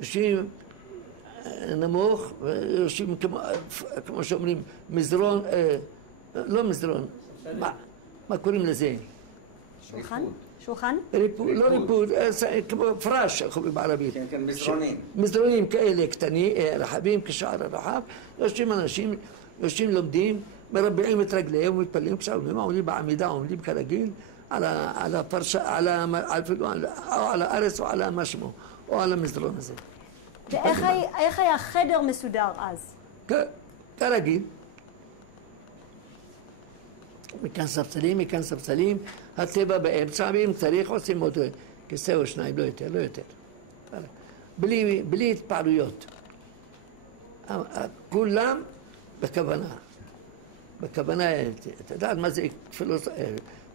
יושבים נמוך, ויושבים כמו שאומרים, מזרון, לא מזרון, מה קוראים לזה? שולחן? לא ריפוד, כמו פרש, איך אומרים בערבית. כן, מזרונים. מזרונים כאלה קטנים, רחבים, כשער הרחב, יושבים אנשים, יושבים לומדים, מרבעים את רגליהם ומתפללים כשעומדים, עומדים בעמידה, עומדים כרגיל, על הפרשה, על הארץ או על המשמו, או על המזרון הזה. ואיך היה חדר מסודר אז? כרגיל. מכאן ספסלים, הטבע באמצע, ואם צריך עושים אותו כיסא או שניים, לא יותר. בלי התפעלויות. כולם בכוונה, אתה יודע מה זה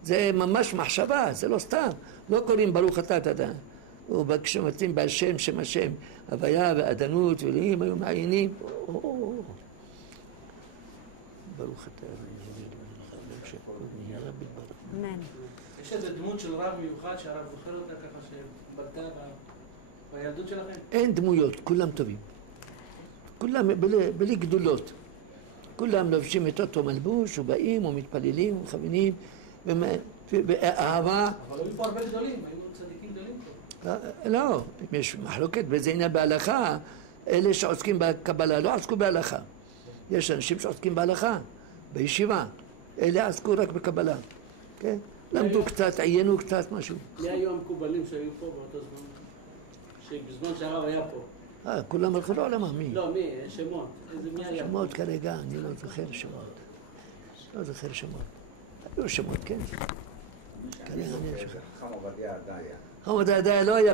זה ממש מחשבה, זה לא סתם. לא קוראים ברוך אתה יודע. וכשמתים בהשם, שם השם, הוויה ועדנות ואלוהים היו מעיינים. ברוך אתה. אמן. יש איזה דמות של רב מיוחד שהרב זוכר אותה ככה שבלטה בילדות שלכם? אין דמויות, כולם טובים. כולם בלי גדולות. כולם לובשים את אותו מלבוש, ובאים, ומתפללים, ומכוונים, ואהבה. אבל היו פה הרבה גדולים, היו צדיקים גדולים פה. לא, יש מחלוקת בזה עניין בהלכה. אלה שעוסקים בקבלה לא עסקו בהלכה. יש אנשים שעוסקים בהלכה, בישיבה. אלה עסקו רק בקבלה. כן? למדו קצת, עיינו קצת משהו. מי היו המקובלים שהיו פה באותו זמן? שבזמן שהרב היה פה? כולם הלכו לעולמה, מי? לא, מי? שמות. מי היה? שמות כרגע, אני לא זוכר שמות. לא זוכר שמות. היו שמות, כן. חם עובדיה עדיה. חם עובדיה עדיה לא היה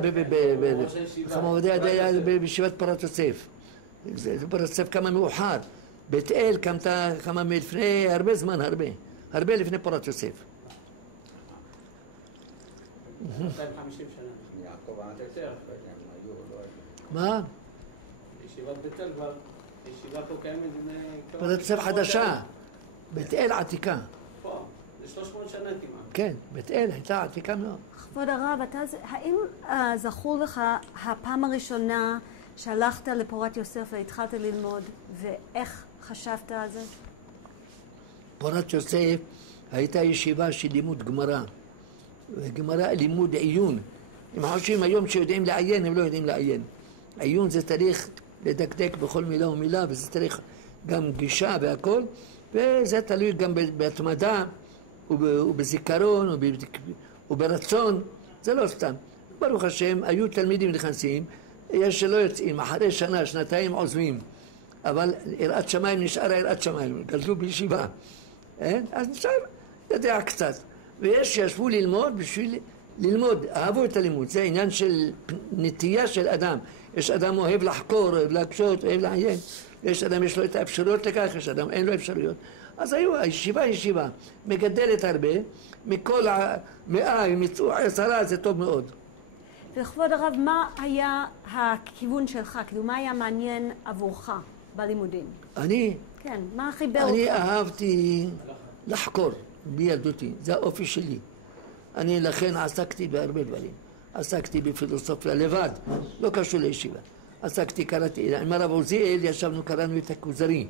חם עובדיה עדיה היה בישיבת פורת יוסף. פורת יוסף כמה מאוחר. בית אל קמתה כמה מלפני הרבה זמן, הרבה לפני פורת יוסף. 250 שנה. יעקב עד מה? ישיבת בית אל כבר, ישיבה פה קיימת עם... פורת יוסף חדשה. בית אל עתיקה. פה, זה 300 שנה כמעט. כן, בית אל הייתה עתיקה מאוד. כבוד הרב, האם זכור לך הפעם הראשונה שהלכת לפורת יוסף והתחלת ללמוד, ואיך חשבת על זה? פורת יוסף הייתה ישיבה של לימוד גמרא. גמרא לימוד עיון. הם חושבים היום שיודעים לעיין, הם לא יודעים לעיין. עיון זה צריך לדקדק בכל מילה ומילה, וזה צריך גם גישה והכל, וזה תלוי גם בהתמדה ובזיכרון וברצון. זה לא סתם. ברוך השם, היו תלמידים נכנסים, יש שלא יוצאים, אחרי שנה, שנתיים עוזבים, אבל יראת שמיים נשאר יראת שמיים, גדלו בישיבה. אז נשאר יודע קצת. ויש שישבו ללמוד בשביל ללמוד, אהבו את הלימוד. זה עניין של נטייה של אדם. יש אדם אוהב לחקור, אוהב להקשות, אוהב לעיין. יש אדם יש לו את האפשרויות לכך, יש אדם אין לו אפשרויות. אז הישיבה מגדלת הרבה, מכל 100 אם יצאו 10 זה טוב מאוד. וכבוד הרב, מה היה הכיוון שלך? כאילו, מה היה מעניין עבורך בלימודים? אני? כן, מה חיבר אותך? אני אהבתי לחקור בילדותי, זה האופי שלי. אני לכן עסקתי בהרבה דברים. עסקתי בפילוסופיה לבד, לא קשור לישיבה. קראתי, עם הרב עוזיאל ישבנו, קראנו את הכוזרי.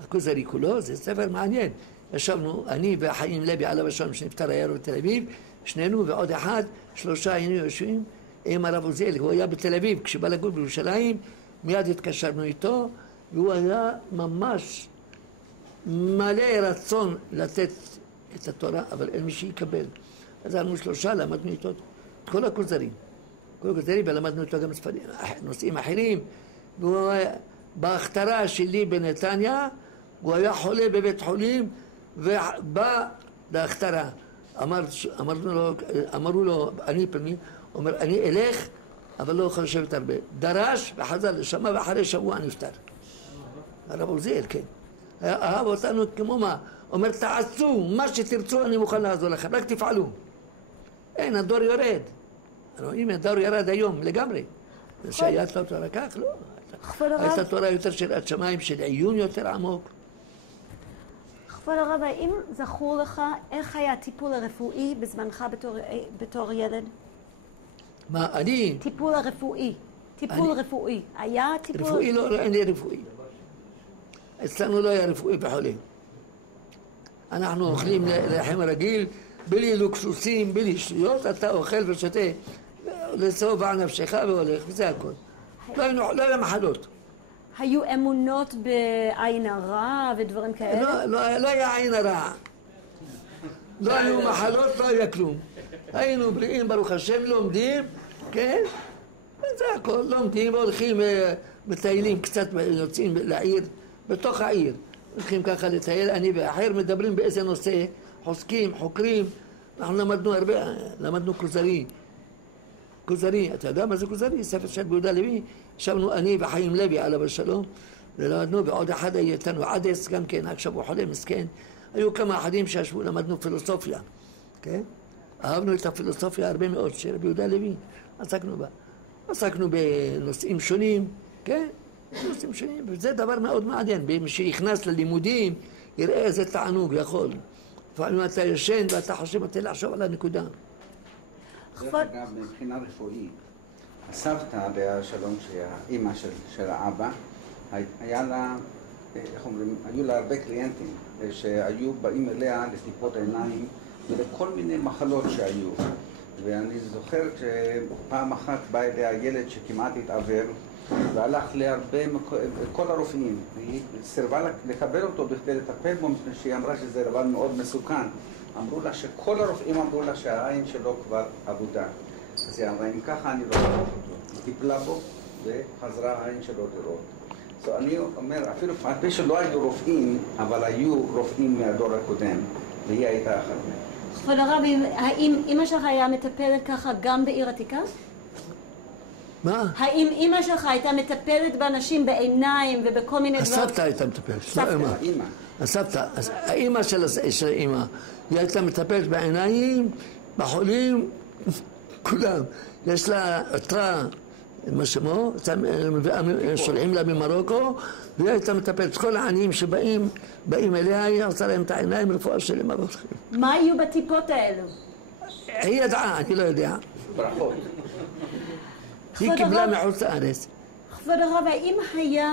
הכוזרי כולו, זה ספר מעניין. ישבנו, אני וחיים לוי עליו השלום שנפטר היה לו בתל אביב, שנינו ועוד אחד, 3 היינו יושבים עם הרב עוזיאל. הוא היה בתל אביב, כשבא לגור בירושלים, מיד התקשרנו איתו, והוא היה ממש מלא רצון לתת את התורה, אבל אין מי שיקבל. אז היינו 3, למדנו איתו את כל הכוזרים. ולמדנו איתו גם נושאים אחרים. והוא בהכתרה שלי בנתניה, הוא היה בבית חולים, ובא להכתרה. אמרו לו, אני פנימי, הוא אומר, אני אלך, אבל לא יכול לשבת הרבה. דרש וחזר לשם, ואחרי שבוע נפטר. הרב עוזיאל, כן. אהב אותנו כמו מה? אומר, תעשו, מה שתרצו אני מוכן לעזור לכם, רק תפעלו. אין, הדור יורד. רואים, הדור ירד היום לגמרי. שהיה את התורה כך, לא. הייתה תורה יותר של יראת שמיים, של עיון יותר עמוק. כבוד הרב, האם זכור לך איך היה הטיפול הרפואי בזמנך בתור ילד? מה, אני? טיפול הרפואי. טיפול רפואי. היה טיפול... רפואי לא, אין לי רפואי. אצלנו לא היה רפואי בחולים. אנחנו אוכלים לחם רגיל, בלי לוקסוסים, בלי שטויות, אתה אוכל ושותה לצהוב על נפשך והולך, וזה הכל. לא היה מחלות. היו אמונות בעין הרע ודברים כאלה? לא היה עין הרע. לא היו מחלות, לא היה כלום. היינו בריאים, ברוך השם, לומדים, כן? וזה הכל, לומדים והולכים, מטיילים קצת, יוצאים לעיר, בתוך העיר. הולכים ככה לטייל, אני ואחר מדברים באיזה נושא, חוסקים, חוקרים. אנחנו למדנו הרבה, למדנו כוזרי. כוזרי, אתה יודע מה זה כוזרי? ספר של יהודה לוי. ישבנו אני וחיים לוי עליו השלום, ולמדנו, ועוד אחד היה איתנו עדס, גם כן, עכשיו הוא חולה מסכן. היו כמה אחדים שישבו, למדנו פילוסופיה, כן? אהבנו את הפילוסופיה הרבה מאוד, של רבי יהודה לוי, עסקנו בה. עסקנו בנושאים שונים, כן? נושאים שונים, וזה דבר מאוד מעניין, מי שיכנס ללימודים, יראה איזה תענוג יכול. לפעמים אתה ישן ואתה חושב, אתה לחשוב על הנקודה. דרך אגב, מבחינה רפואית, הסבתא עליה שלום, שהאימא של האבא, היה לה, איך אומרים, היו לה הרבה קליינטים שהיו באים אליה לטיפות עיניים ולכל מיני מחלות שהיו. ואני זוכר שפעם אחת בא אליה ילד שכמעט התעוור והלך להרבה, כל הרופאים, היא סירבה לקבל אותו בכדי לטפל בו, מפני שהיא אמרה שזה דבר מאוד מסוכן. אמרו לה שכל הרופאים אמרו לה שהעין שלו כבר אבודה. אז היא אמרה, אם ככה אני לא אראה אותו. היא טיפלה בו וחזרה העין שלו לראות. אז אני אומר, אפילו פעם שלא היו רופאים, אבל היו רופאים מהדור הקודם, והיא הייתה אחת מהם. כבוד הרב, האם אמא שלך היה מטפלת ככה גם בעיר עתיקה? מה? האם אמא שלך הייתה מטפלת באנשים בעיניים ובכל מיני דברים? הסבתא הייתה מטפלת. סבתא. הסבתא, האמא של האמא, היא הייתה מטפלת בעיניים, בחולים, כולם. יש לה עטרה, מה שמו, שולחים לה ממרוקו, והיא הייתה מטפלת. כל העניים שבאים אליה, היא עושה להם את העיניים, רפואה שלהם הולכים. מה היו בטיפות האלו? היא ידעה, אני לא יודע. ברכות. היא קיבלה מחוץ לארץ. כבוד הרב, האם היה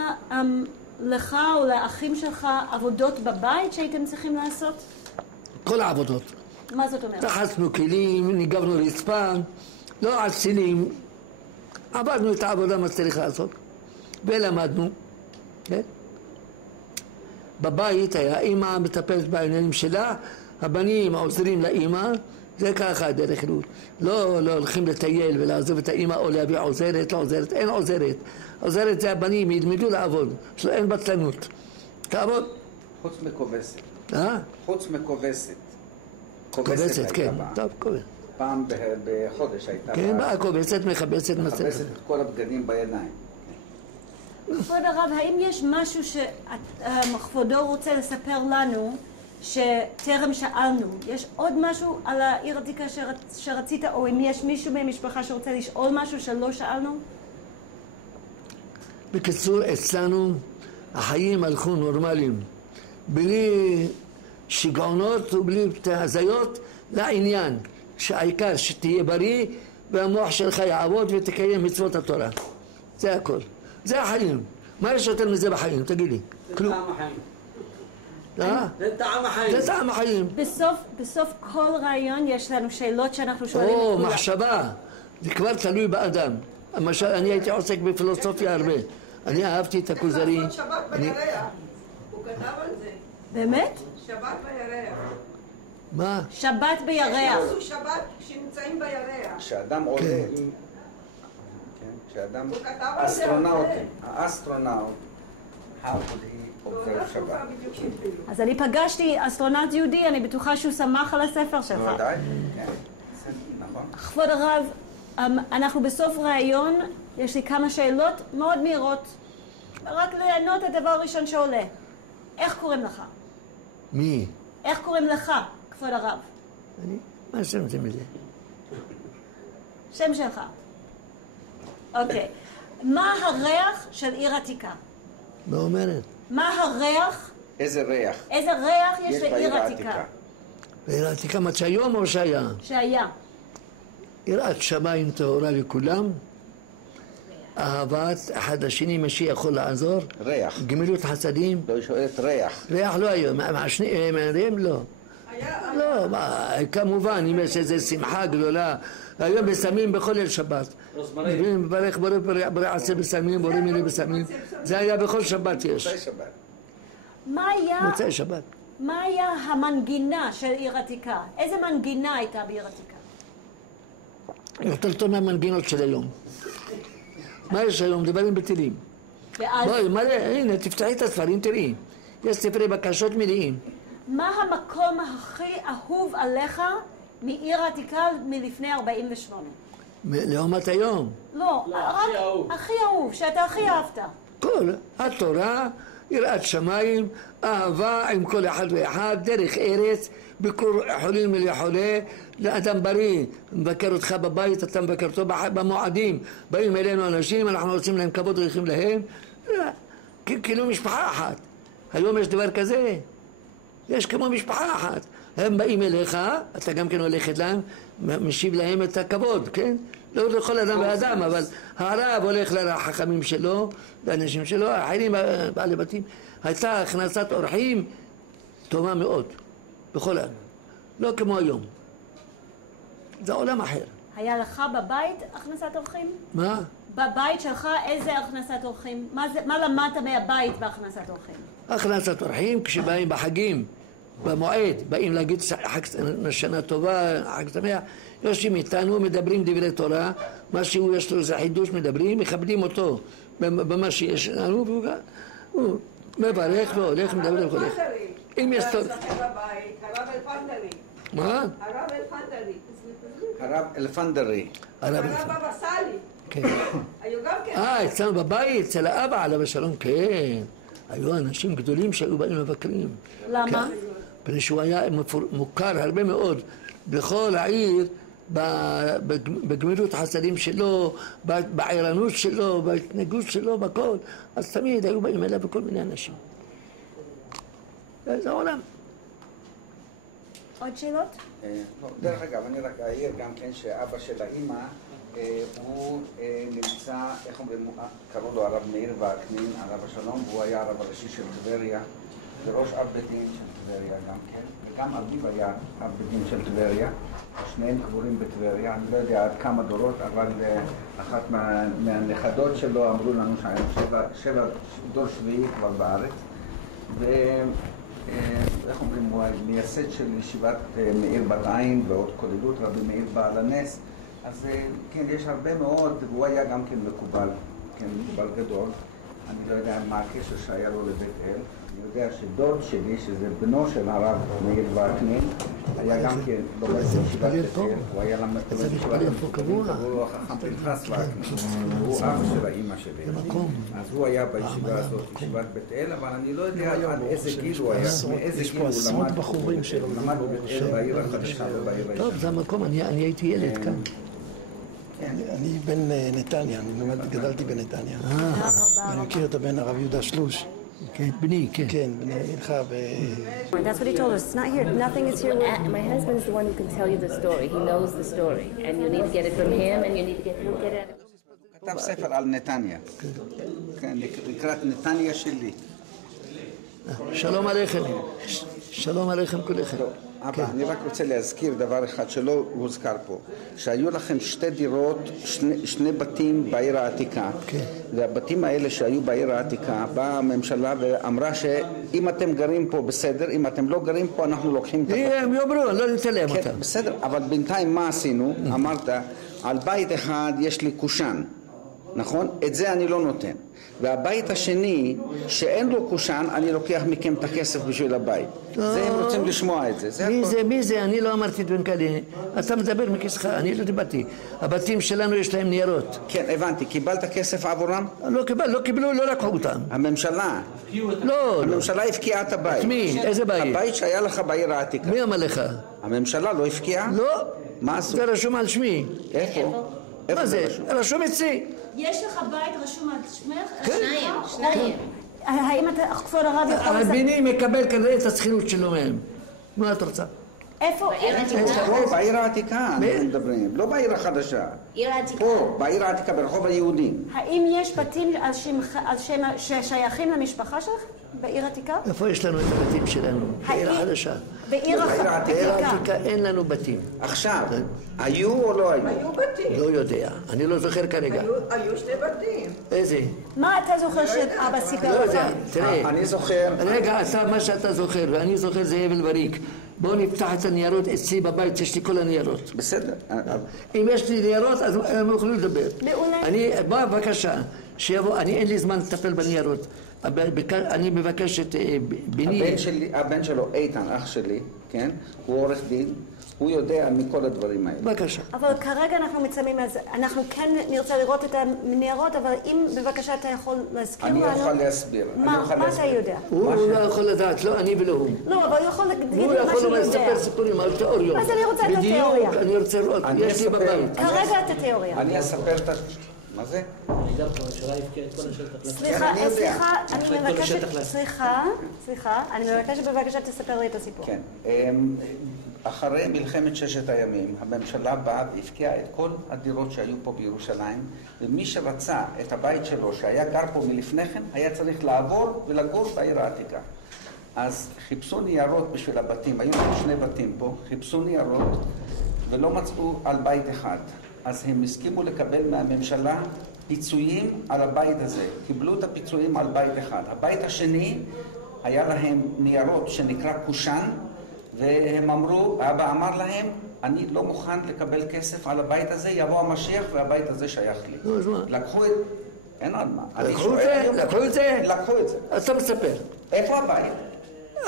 לך או לאחים שלך עבודות בבית שהייתם צריכים לעשות? כל העבודות. מה זאת אומרת? תחסנו כלים, ניגבנו רצפה, לא עשילים. עבדנו את העבודה מה שצריך לעשות. ולמדנו. כן? בבית היה אימא מטפלת בעניינים שלה, הבנים עוזרים לאימא, זה ככה הדרך כלל. לא הולכים לטייל ולעזוב את האימא או להביא עוזרת, לא עוזרת, אין עוזרת. עוזרת זה הבנים, ילמדו לעבוד, אין בטלנות. תעבוד. חוץ מכובסת. חוץ מכובסת. כובסת, כן. טוב, כובסת. פעם בחודש הייתה... כן, באה כובסת, מכבסת, מכבסת את כל הבגדים בידיים. כבוד הרב, האם יש משהו שכבודו רוצה לספר לנו שטרם שאלנו? יש עוד משהו על העיר עתיקה שרצית, או אם יש מישהו במשפחה שרוצה לשאול משהו שלא שאלנו? בקיצור, אצלנו החיים הלכו נורמליים, בלי שיגעונות ובלי הזיות, לעניין שהעיקר שתהיה בריא והמוח שלך יעבוד ותקיים מצוות התורה. זה הכל. זה החיים. מה יש יותר מזה בחיים? תגיד לי. זה טעם החיים. זה טעם החיים. זה טעם החיים. בסוף כל רעיון יש לנו שאלות שאנחנו שואלים את כולם. מחשבה. זה כבר תלוי באדם. למשל, אני הייתי עוסק בפילוסופיה הרבה. אני אהבתי את הכוזרי. צריך לעשות שבת בירח. הוא כתב על זה. באמת? שבת בירח. מה? שבת בירח. עשו שבת כשנמצאים בירח. כשאדם עולה... כשאדם אסטרונאוט, האסטרונאוט, how would he observe שבת? אז אני פגשתי אסטרונאוט יהודי, אני בטוחה שהוא שמח על הספר שלך. בוודאי, כן, נכון. כבוד הרב, אנחנו בסוף ראיון, יש לי כמה שאלות מאוד מהירות. רק לענות את הדבר הראשון שעולה. איך קוראים לך? מי? איך קוראים לך, כבוד הרב? אני? מה השם זה מזה? שם שלך. אוקיי. מה הריח של עיר עתיקה? מה אומרת? מה הריח? איזה ריח? איזה ריח יש לעיר עתיקה? בעיר עתיקה מה שהיום או שהיה? שהיה. יראת שמיים טהורה לכולם, אהבת אחד השני, מי שיכול לעזור. ריח. גמילות חסדים. לא, היא שואלת ריח. ריח לא היום, מעריהם לא. לא, כמובן, אם יש איזו שמחה גדולה, היום בסמים בכל ליל שבת. מברך בורא עשה בסמים, בורא מיני בסמים. זה היה בכל שבת יש. מוצאי שבת. מוצאי שבת. מה היה המנגינה של עיר עתיקה? איזה מנגינה הייתה בעיר עתיקה? יותר טוב מהמנגינות של היום. מה יש היום? דברים בטילים. בואי, מלא, הנה, תפתחי את הספרים, תראי. יש ספרי בקשות מלאים. מה המקום הכי אהוב עליך מעיר העתיקה מלפני 48? לעומת היום? לא, רק הכי אהוב, שאתה הכי אהבת. כל התורה, יראת שמיים, אהבה עם כל אחד ואחד, דרך ארץ, ביקור חולים לחולה, לאדם בריא, מבקר אותך בבית, אתה מבקר אותו במועדים, באים אלינו אנשים, אנחנו עושים להם כבוד, הולכים להם, כאילו משפחה אחת. היום יש דבר כזה, יש כמו משפחה אחת. הם באים אליך, אתה גם כן הולכת להם, משיב להם את הכבוד, כן? לא לכל אדם ואדם, אבל הרב הולך לחכמים שלו, לאנשים שלו, האחרים בעלי בתים. הייתה הכנסת אורחים טובה מאוד, בכל העם. לא כמו היום. זה עולם אחר. היה לך בבית הכנסת אורחים? מה? בבית שלך איזה הכנסת אורחים? מה למדת מהבית בהכנסת אורחים? הכנסת אורחים, כשבאים בחגים, במועד, באים להגיד שנה טובה, חג שמח, יושבים איתנו, מדברים דברי תורה, מה שהוא יש לו זה חידוש, מדברים, מכבדים אותו במה שיש לנו, והוא מברך והולך, מדבר והולך. אם יש טוב... הרב אלפנדרי. מה? הרב אלפנדרי. הרב אלפנדרי. הרב אבא סאלי. כן. היו גם כן. אצלנו בבית, אצל האבא עליו השלום, כן. היו אנשים גדולים שהיו באים מבקרים. למה? מפני שהוא היה מוכר הרבה מאוד בכל העיר, בגמילות החסדים שלו, בערנות שלו, בהתנהגות שלו, בכל. אז תמיד היו באים אליו בכל מיני אנשים. זה העולם. עוד שאלות? דרך אגב, אני רק אעיר גם כן שאבא של האמא הוא נמצא, איך אומרים, קראו לו הרב מאיר וקנין, הרב השלום, והוא היה הרב הראשי של טבריה, וראש אב בית דין של טבריה גם כן, וגם אביו היה אב בית דין של טבריה, שניהם קבורים בטבריה, אני לא יודע עד כמה דורות, אבל אחת מהנכדות שלו אמרו לנו שהיו דור שביעי כבר בארץ, איך אומרים, הוא מייסד של ישיבת מאיר בת עין ועוד כוללות רבי מאיר בעל הנס. אז כן, יש הרבה מאוד, והוא היה גם כן מקובל, כן, מקובל גדול. אני לא יודע מה הקשר שהיה לו לבית אל. אני יודע שדוד שלי, שזה בנו של הרב מאיר וקנין, היה גם כן לא בישיבת בית אל. הוא היה למד בישיבת קבעו החכם פנחס וקנין. הוא אבא של האמא שלי. אז הוא היה בישיבה הזאת, ישיבת בית אל, אבל אני לא יודע עד איזה גיל הוא היה, מאיזה גיל הוא למד בבית אל בעיר החדשה ובעיר הישנה. טוב, זה המקום, אני הייתי ילד כאן. אני בן נתניה, אני גדלתי בנתניה. אני מכיר את הבן הרב יהודה שלוש. כן, בני, כן. כן, בני מלך That's what he told us. It's not here. Nothing is here. My husband is the one who can tell you the story. He knows the story. And you need to get it from him, and you need to get it. כתב ספר על נתניה. כן, לקראת נתניה שלי. שלום עליכם. שלום עליכם כולכם. אבא, אני רק רוצה להזכיר דבר אחד שלא הוזכר פה, שהיו לכם שתי דירות, שני בתים בעיר העתיקה, והבתים האלה שהיו בעיר העתיקה, באה הממשלה ואמרה שאם אתם גרים פה בסדר, אם אתם לא גרים פה אנחנו לוקחים את הבתים. הם יאמרו, לא נצלם אותם. בסדר, אבל בינתיים מה עשינו? אמרת, על בית אחד יש לי קושן, נכון? את זה אני לא נותן. והבית השני, שאין לו קושן, אני לוקח מכם את הכסף בשביל הבית. זה הם רוצים לשמוע את זה. מי זה? אני לא אמרתי דברים כאלה. אתה מדבר מכיסך, אני לא דיברתי. הבתים שלנו יש להם ניירות. כן, הבנתי. קיבלת כסף עבורם? לא קיבלו, לא לקחו אותם. הממשלה? לא. הממשלה הפקיעה את הבית. את מי? איזה בית? הבית שהיה לך בעיר העתיקה. מי אמר לך? הממשלה לא הפקיעה? לא. מה עשו? זה רשום על שמי. איפה? מה זה? רשום אצלי. יש לך בית רשום על שמך? שניים. האם אתה, כבוד הרב יכול לספר? הבני מקבל כנראה את השכירות שלו מהם. מה את רוצה? איפה? בעיר העתיקה אנחנו מדברים, לא בעיר החדשה. עיר העתיקה. פה, בעיר העתיקה, ברחוב היהודים. האם יש בתים על שם ששייכים למשפחה שלך בעיר העתיקה? איפה יש לנו את הבתים שלנו? בעיר החדשה. בעיר העתיקה אין לנו בתים. עכשיו, היו או לא היו? היו בתים. לא יודע, אני לא זוכר כרגע. היו שני בתים. איזה? מה אתה זוכר שאבא סיפר לך? לא יודע, תראה. אני זוכר. רגע, מה שאתה זוכר, ואני זוכר זה אבל בריק. בואו נפתח את הניירות אצלי בבית, יש לי כל הניירות. בסדר. אם יש לי ניירות, אז הם יכולים לדבר. אני, בבקשה, שיבוא, אין לי זמן לטפל בניירות. אני מבקש את בני... הבן שלו, איתן, אח שלי, כן? הוא עורך דין, הוא יודע מכל הדברים האלה. בבקשה. אבל כרגע אנחנו מצלמים, אז אנחנו כן נרצה לראות את הניירות, אבל אם בבקשה אתה יכול להזכיר לנו... אני יכול להסביר. מה אתה יודע? הוא לא יכול לדעת, לא אני ולא הוא. לא, אבל הוא יכול להגיד הוא יכול לספר סיפורים על תיאוריות. אז אני רוצה את התיאוריה. בדיוק, אני רוצה לראות, יש לי בבית. כרגע את התיאוריה. אני אספר את... מה זה? אני גם פה, הממשלה הפקיעה את כל השטח. סליחה, אני מבקשת בבקשה תספר לי את הסיפור. כן. אחרי מלחמת ששת הימים, הממשלה באה והפקיעה את כל הדירות שהיו פה בירושלים, ומי שרצה את הבית שלו, שהיה גר פה מלפני כן, היה צריך לעבור ולגור בעיר העתיקה. אז חיפשו ניירות בשביל הבתים, היו לנו 2 בתים פה, חיפשו ניירות ולא מצאו על בית אחד. אז הם הסכימו לקבל מהממשלה פיצויים על הבית הזה. קיבלו את הפיצויים על בית אחד. הבית השני, היה להם ניירות שנקרא קושן, והם אמרו, האבא אמר להם, אני לא מוכן לקבל כסף על הבית הזה, יבוא המשיח והבית הזה שייך לי. נו, אז מה? לקחו את... אין על מה. לקחו את זה? לקחו את זה? לקחו את זה. אז אתה מספר. איפה הבית?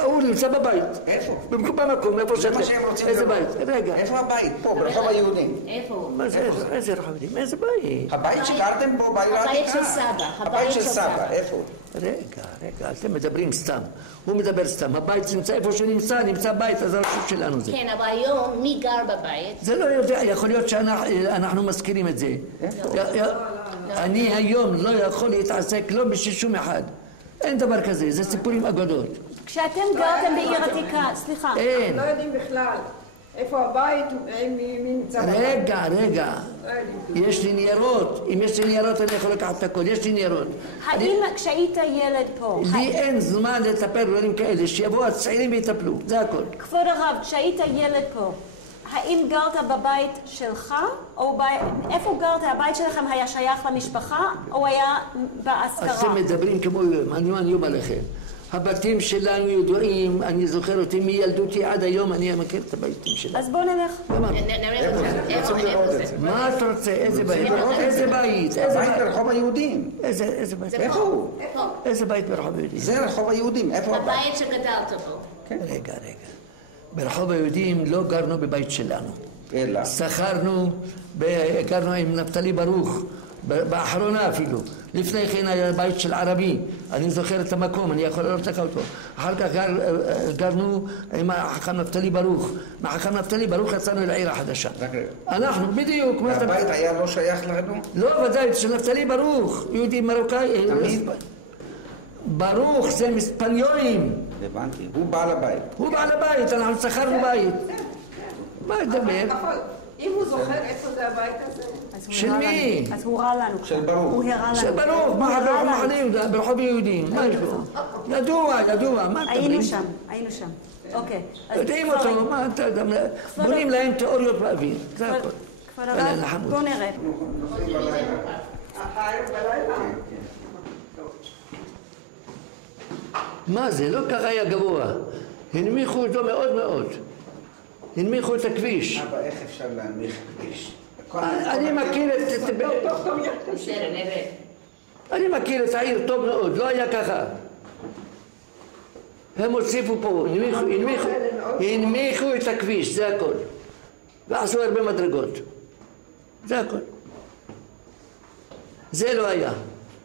הוא נמצא בבית. איפה? במקום, איפה שאתה. איזה בית? רגע. איפה הבית? פה, ברחוב היהודים. איפה? מה זה, איזה רחוב היהודים? איזה בית? הבית שגרתם בו בעיר העתיקה. הבית של סבא. הבית של סבא, איפה? רגע, אתם מדברים סתם. הוא מדבר סתם. הבית נמצא איפה שנמצא בית, אז הרשות שלנו זה. כן, אבל היום מי גר בבית? זה לא יודע, יכול להיות שאנחנו מזכירים את זה. אני היום לא יכול להתעסק לא בשביל שום אחד. אין דבר כזה, זה סיפורים אגדות. כשאתם גרתם בעיר עתיקה, סליחה. אין. לא יודעים בכלל איפה הבית, מי נמצא בבית. רגע. יש לי ניירות. אם יש לי ניירות אני יכול לקחת את הכל. יש לי ניירות. האם כשהיית ילד פה... לי אין זמן לטפל דברים כאלה, שיבואו הצעירים ויטפלו, זה הכל. כבוד הרב, כשהיית ילד פה, האם גרת בבית שלך, או איפה גרת? הבית שלכם היה שייך למשפחה, או היה בהשכרה? אז אתם מדברים כמו אני אומר לכם. הבתים שלנו ידועים, אני זוכר אותי מילדותי עד היום, אני מכיר את הבתים שלנו. אז בוא נלך. מה אתה רוצה? איזה בית? איזה בית? הבית ברחוב היהודים. איזה בית? איפה הוא? איזה בית ברחוב היהודים? זה רחוב היהודים, איפה הבית? הבית שגדלת בו. רגע. ברחוב היהודים לא גרנו בבית שלנו. אלא? גרנו עם נפתלי ברוך, באחרונה אפילו. לפני כן היה בית של ערבי, אני זוכר את המקום, אני יכול לראות לך אותו. אחר כך גרנו עם החכם נפתלי ברוך. מהחכם נפתלי ברוך יצאנו לעיר החדשה. אנחנו, בדיוק. הבית היה לא שייך לנו? לא, ודאי, של נפתלי ברוך, יהודי מרוקאי. ברוך זה מספניונים. הבנתי, הוא בעל הבית. הוא בעל הבית, אנחנו שכרנו בית. מה ידבר? אם הוא זוכר איפה זה הבית הזה? של מי? אז הוא ראה לנו. של ברוך. הוא הראה לנו. של ברוך, ברחוב יהודים. מה יש בו? ידוע, מה אתה היינו שם. אוקיי. יודעים אותו, מה אתה יודע? בונים להם תיאוריות באוויר, זה הכל. כבוד הרב, בוא נראה. מה זה? לא ככה היה גבוה. הנמיכו אותו מאוד מאוד. הנמיכו את הכביש. אבל איך אפשר להנמיך כביש? אני מכיר אני מכיר את העיר טוב מאוד, לא היה ככה. הם הוסיפו פה, הנמיכו את הכביש, זה הכל. ועשו הרבה מדרגות. זה הכל. זה לא היה.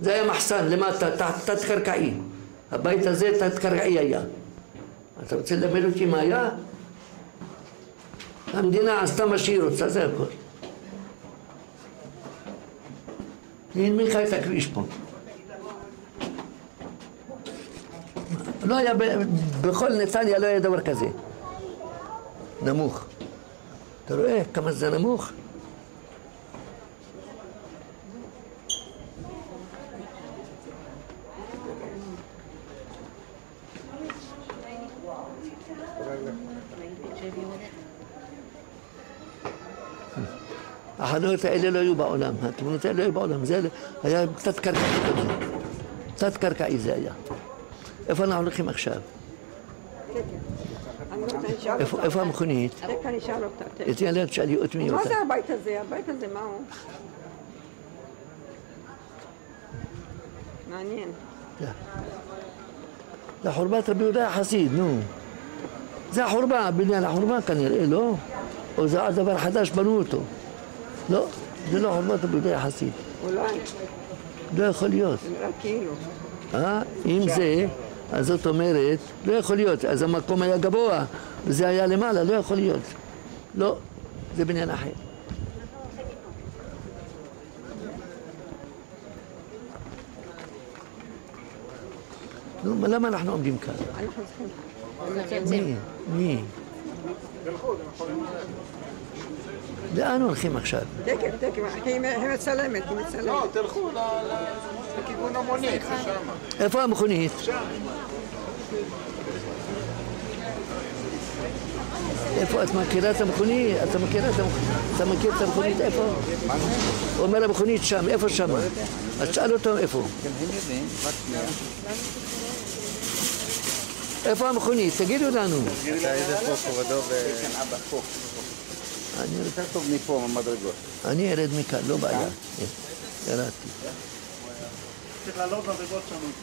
זה היה מחסן למטה, תת-קרקעי. הבית הזה תת-קרקעי היה. אתה רוצה ללמד אותי מה היה? המדינה עשתה מה שהיא רוצה, זה הכל. היא הנמיכה את הכביש פה. לא היה, בכל נתניה לא היה דבר כזה. נמוך. אתה רואה כמה זה נמוך? החנויות האלה לא היו בעולם, התמונות האלה לא היו בעולם, זה היה תת-קרקעי כזה. תת-קרקעי זה היה. איפה אנחנו הולכים עכשיו? איפה המכונית? אני אשאל אותה. את ילד שאלי אותי מי אותה. מה זה הבית הזה? הבית הזה מה הוא? מעניין. זה חורבת רבי יהודה החסיד, נו. זה החורבה, בניין החורבה כנראה, לא? או זה דבר חדש בנו אותו. לא, זה לא חורבת רבי יהודה החסיד. אולי. לא יכול להיות. זה נראה כאילו. אם זה, אז זאת אומרת, לא יכול להיות. אז המקום היה גבוה, וזה היה למעלה, לא יכול להיות. לא, זה בניין אחר. נו, למה אנחנו עומדים כאן? מי? לאן הולכים עכשיו? תקף, היא מצלמת, לא, תלכו לכיוון המונית, זה שמה. איפה המכונית? איפה? את מכירה את המכונית? אתה מכיר את המכונית איפה? הוא אומר המכונית שם, איפה שמה? אז שאל אותו איפה. איפה המכונית? תגידו לנו. איזה פה כבודו אבא פה. יותר טוב מפה, במדרגות. אני ארד מכאן, לא בעיה. ירדתי. צריך לעלות מדרגות שם.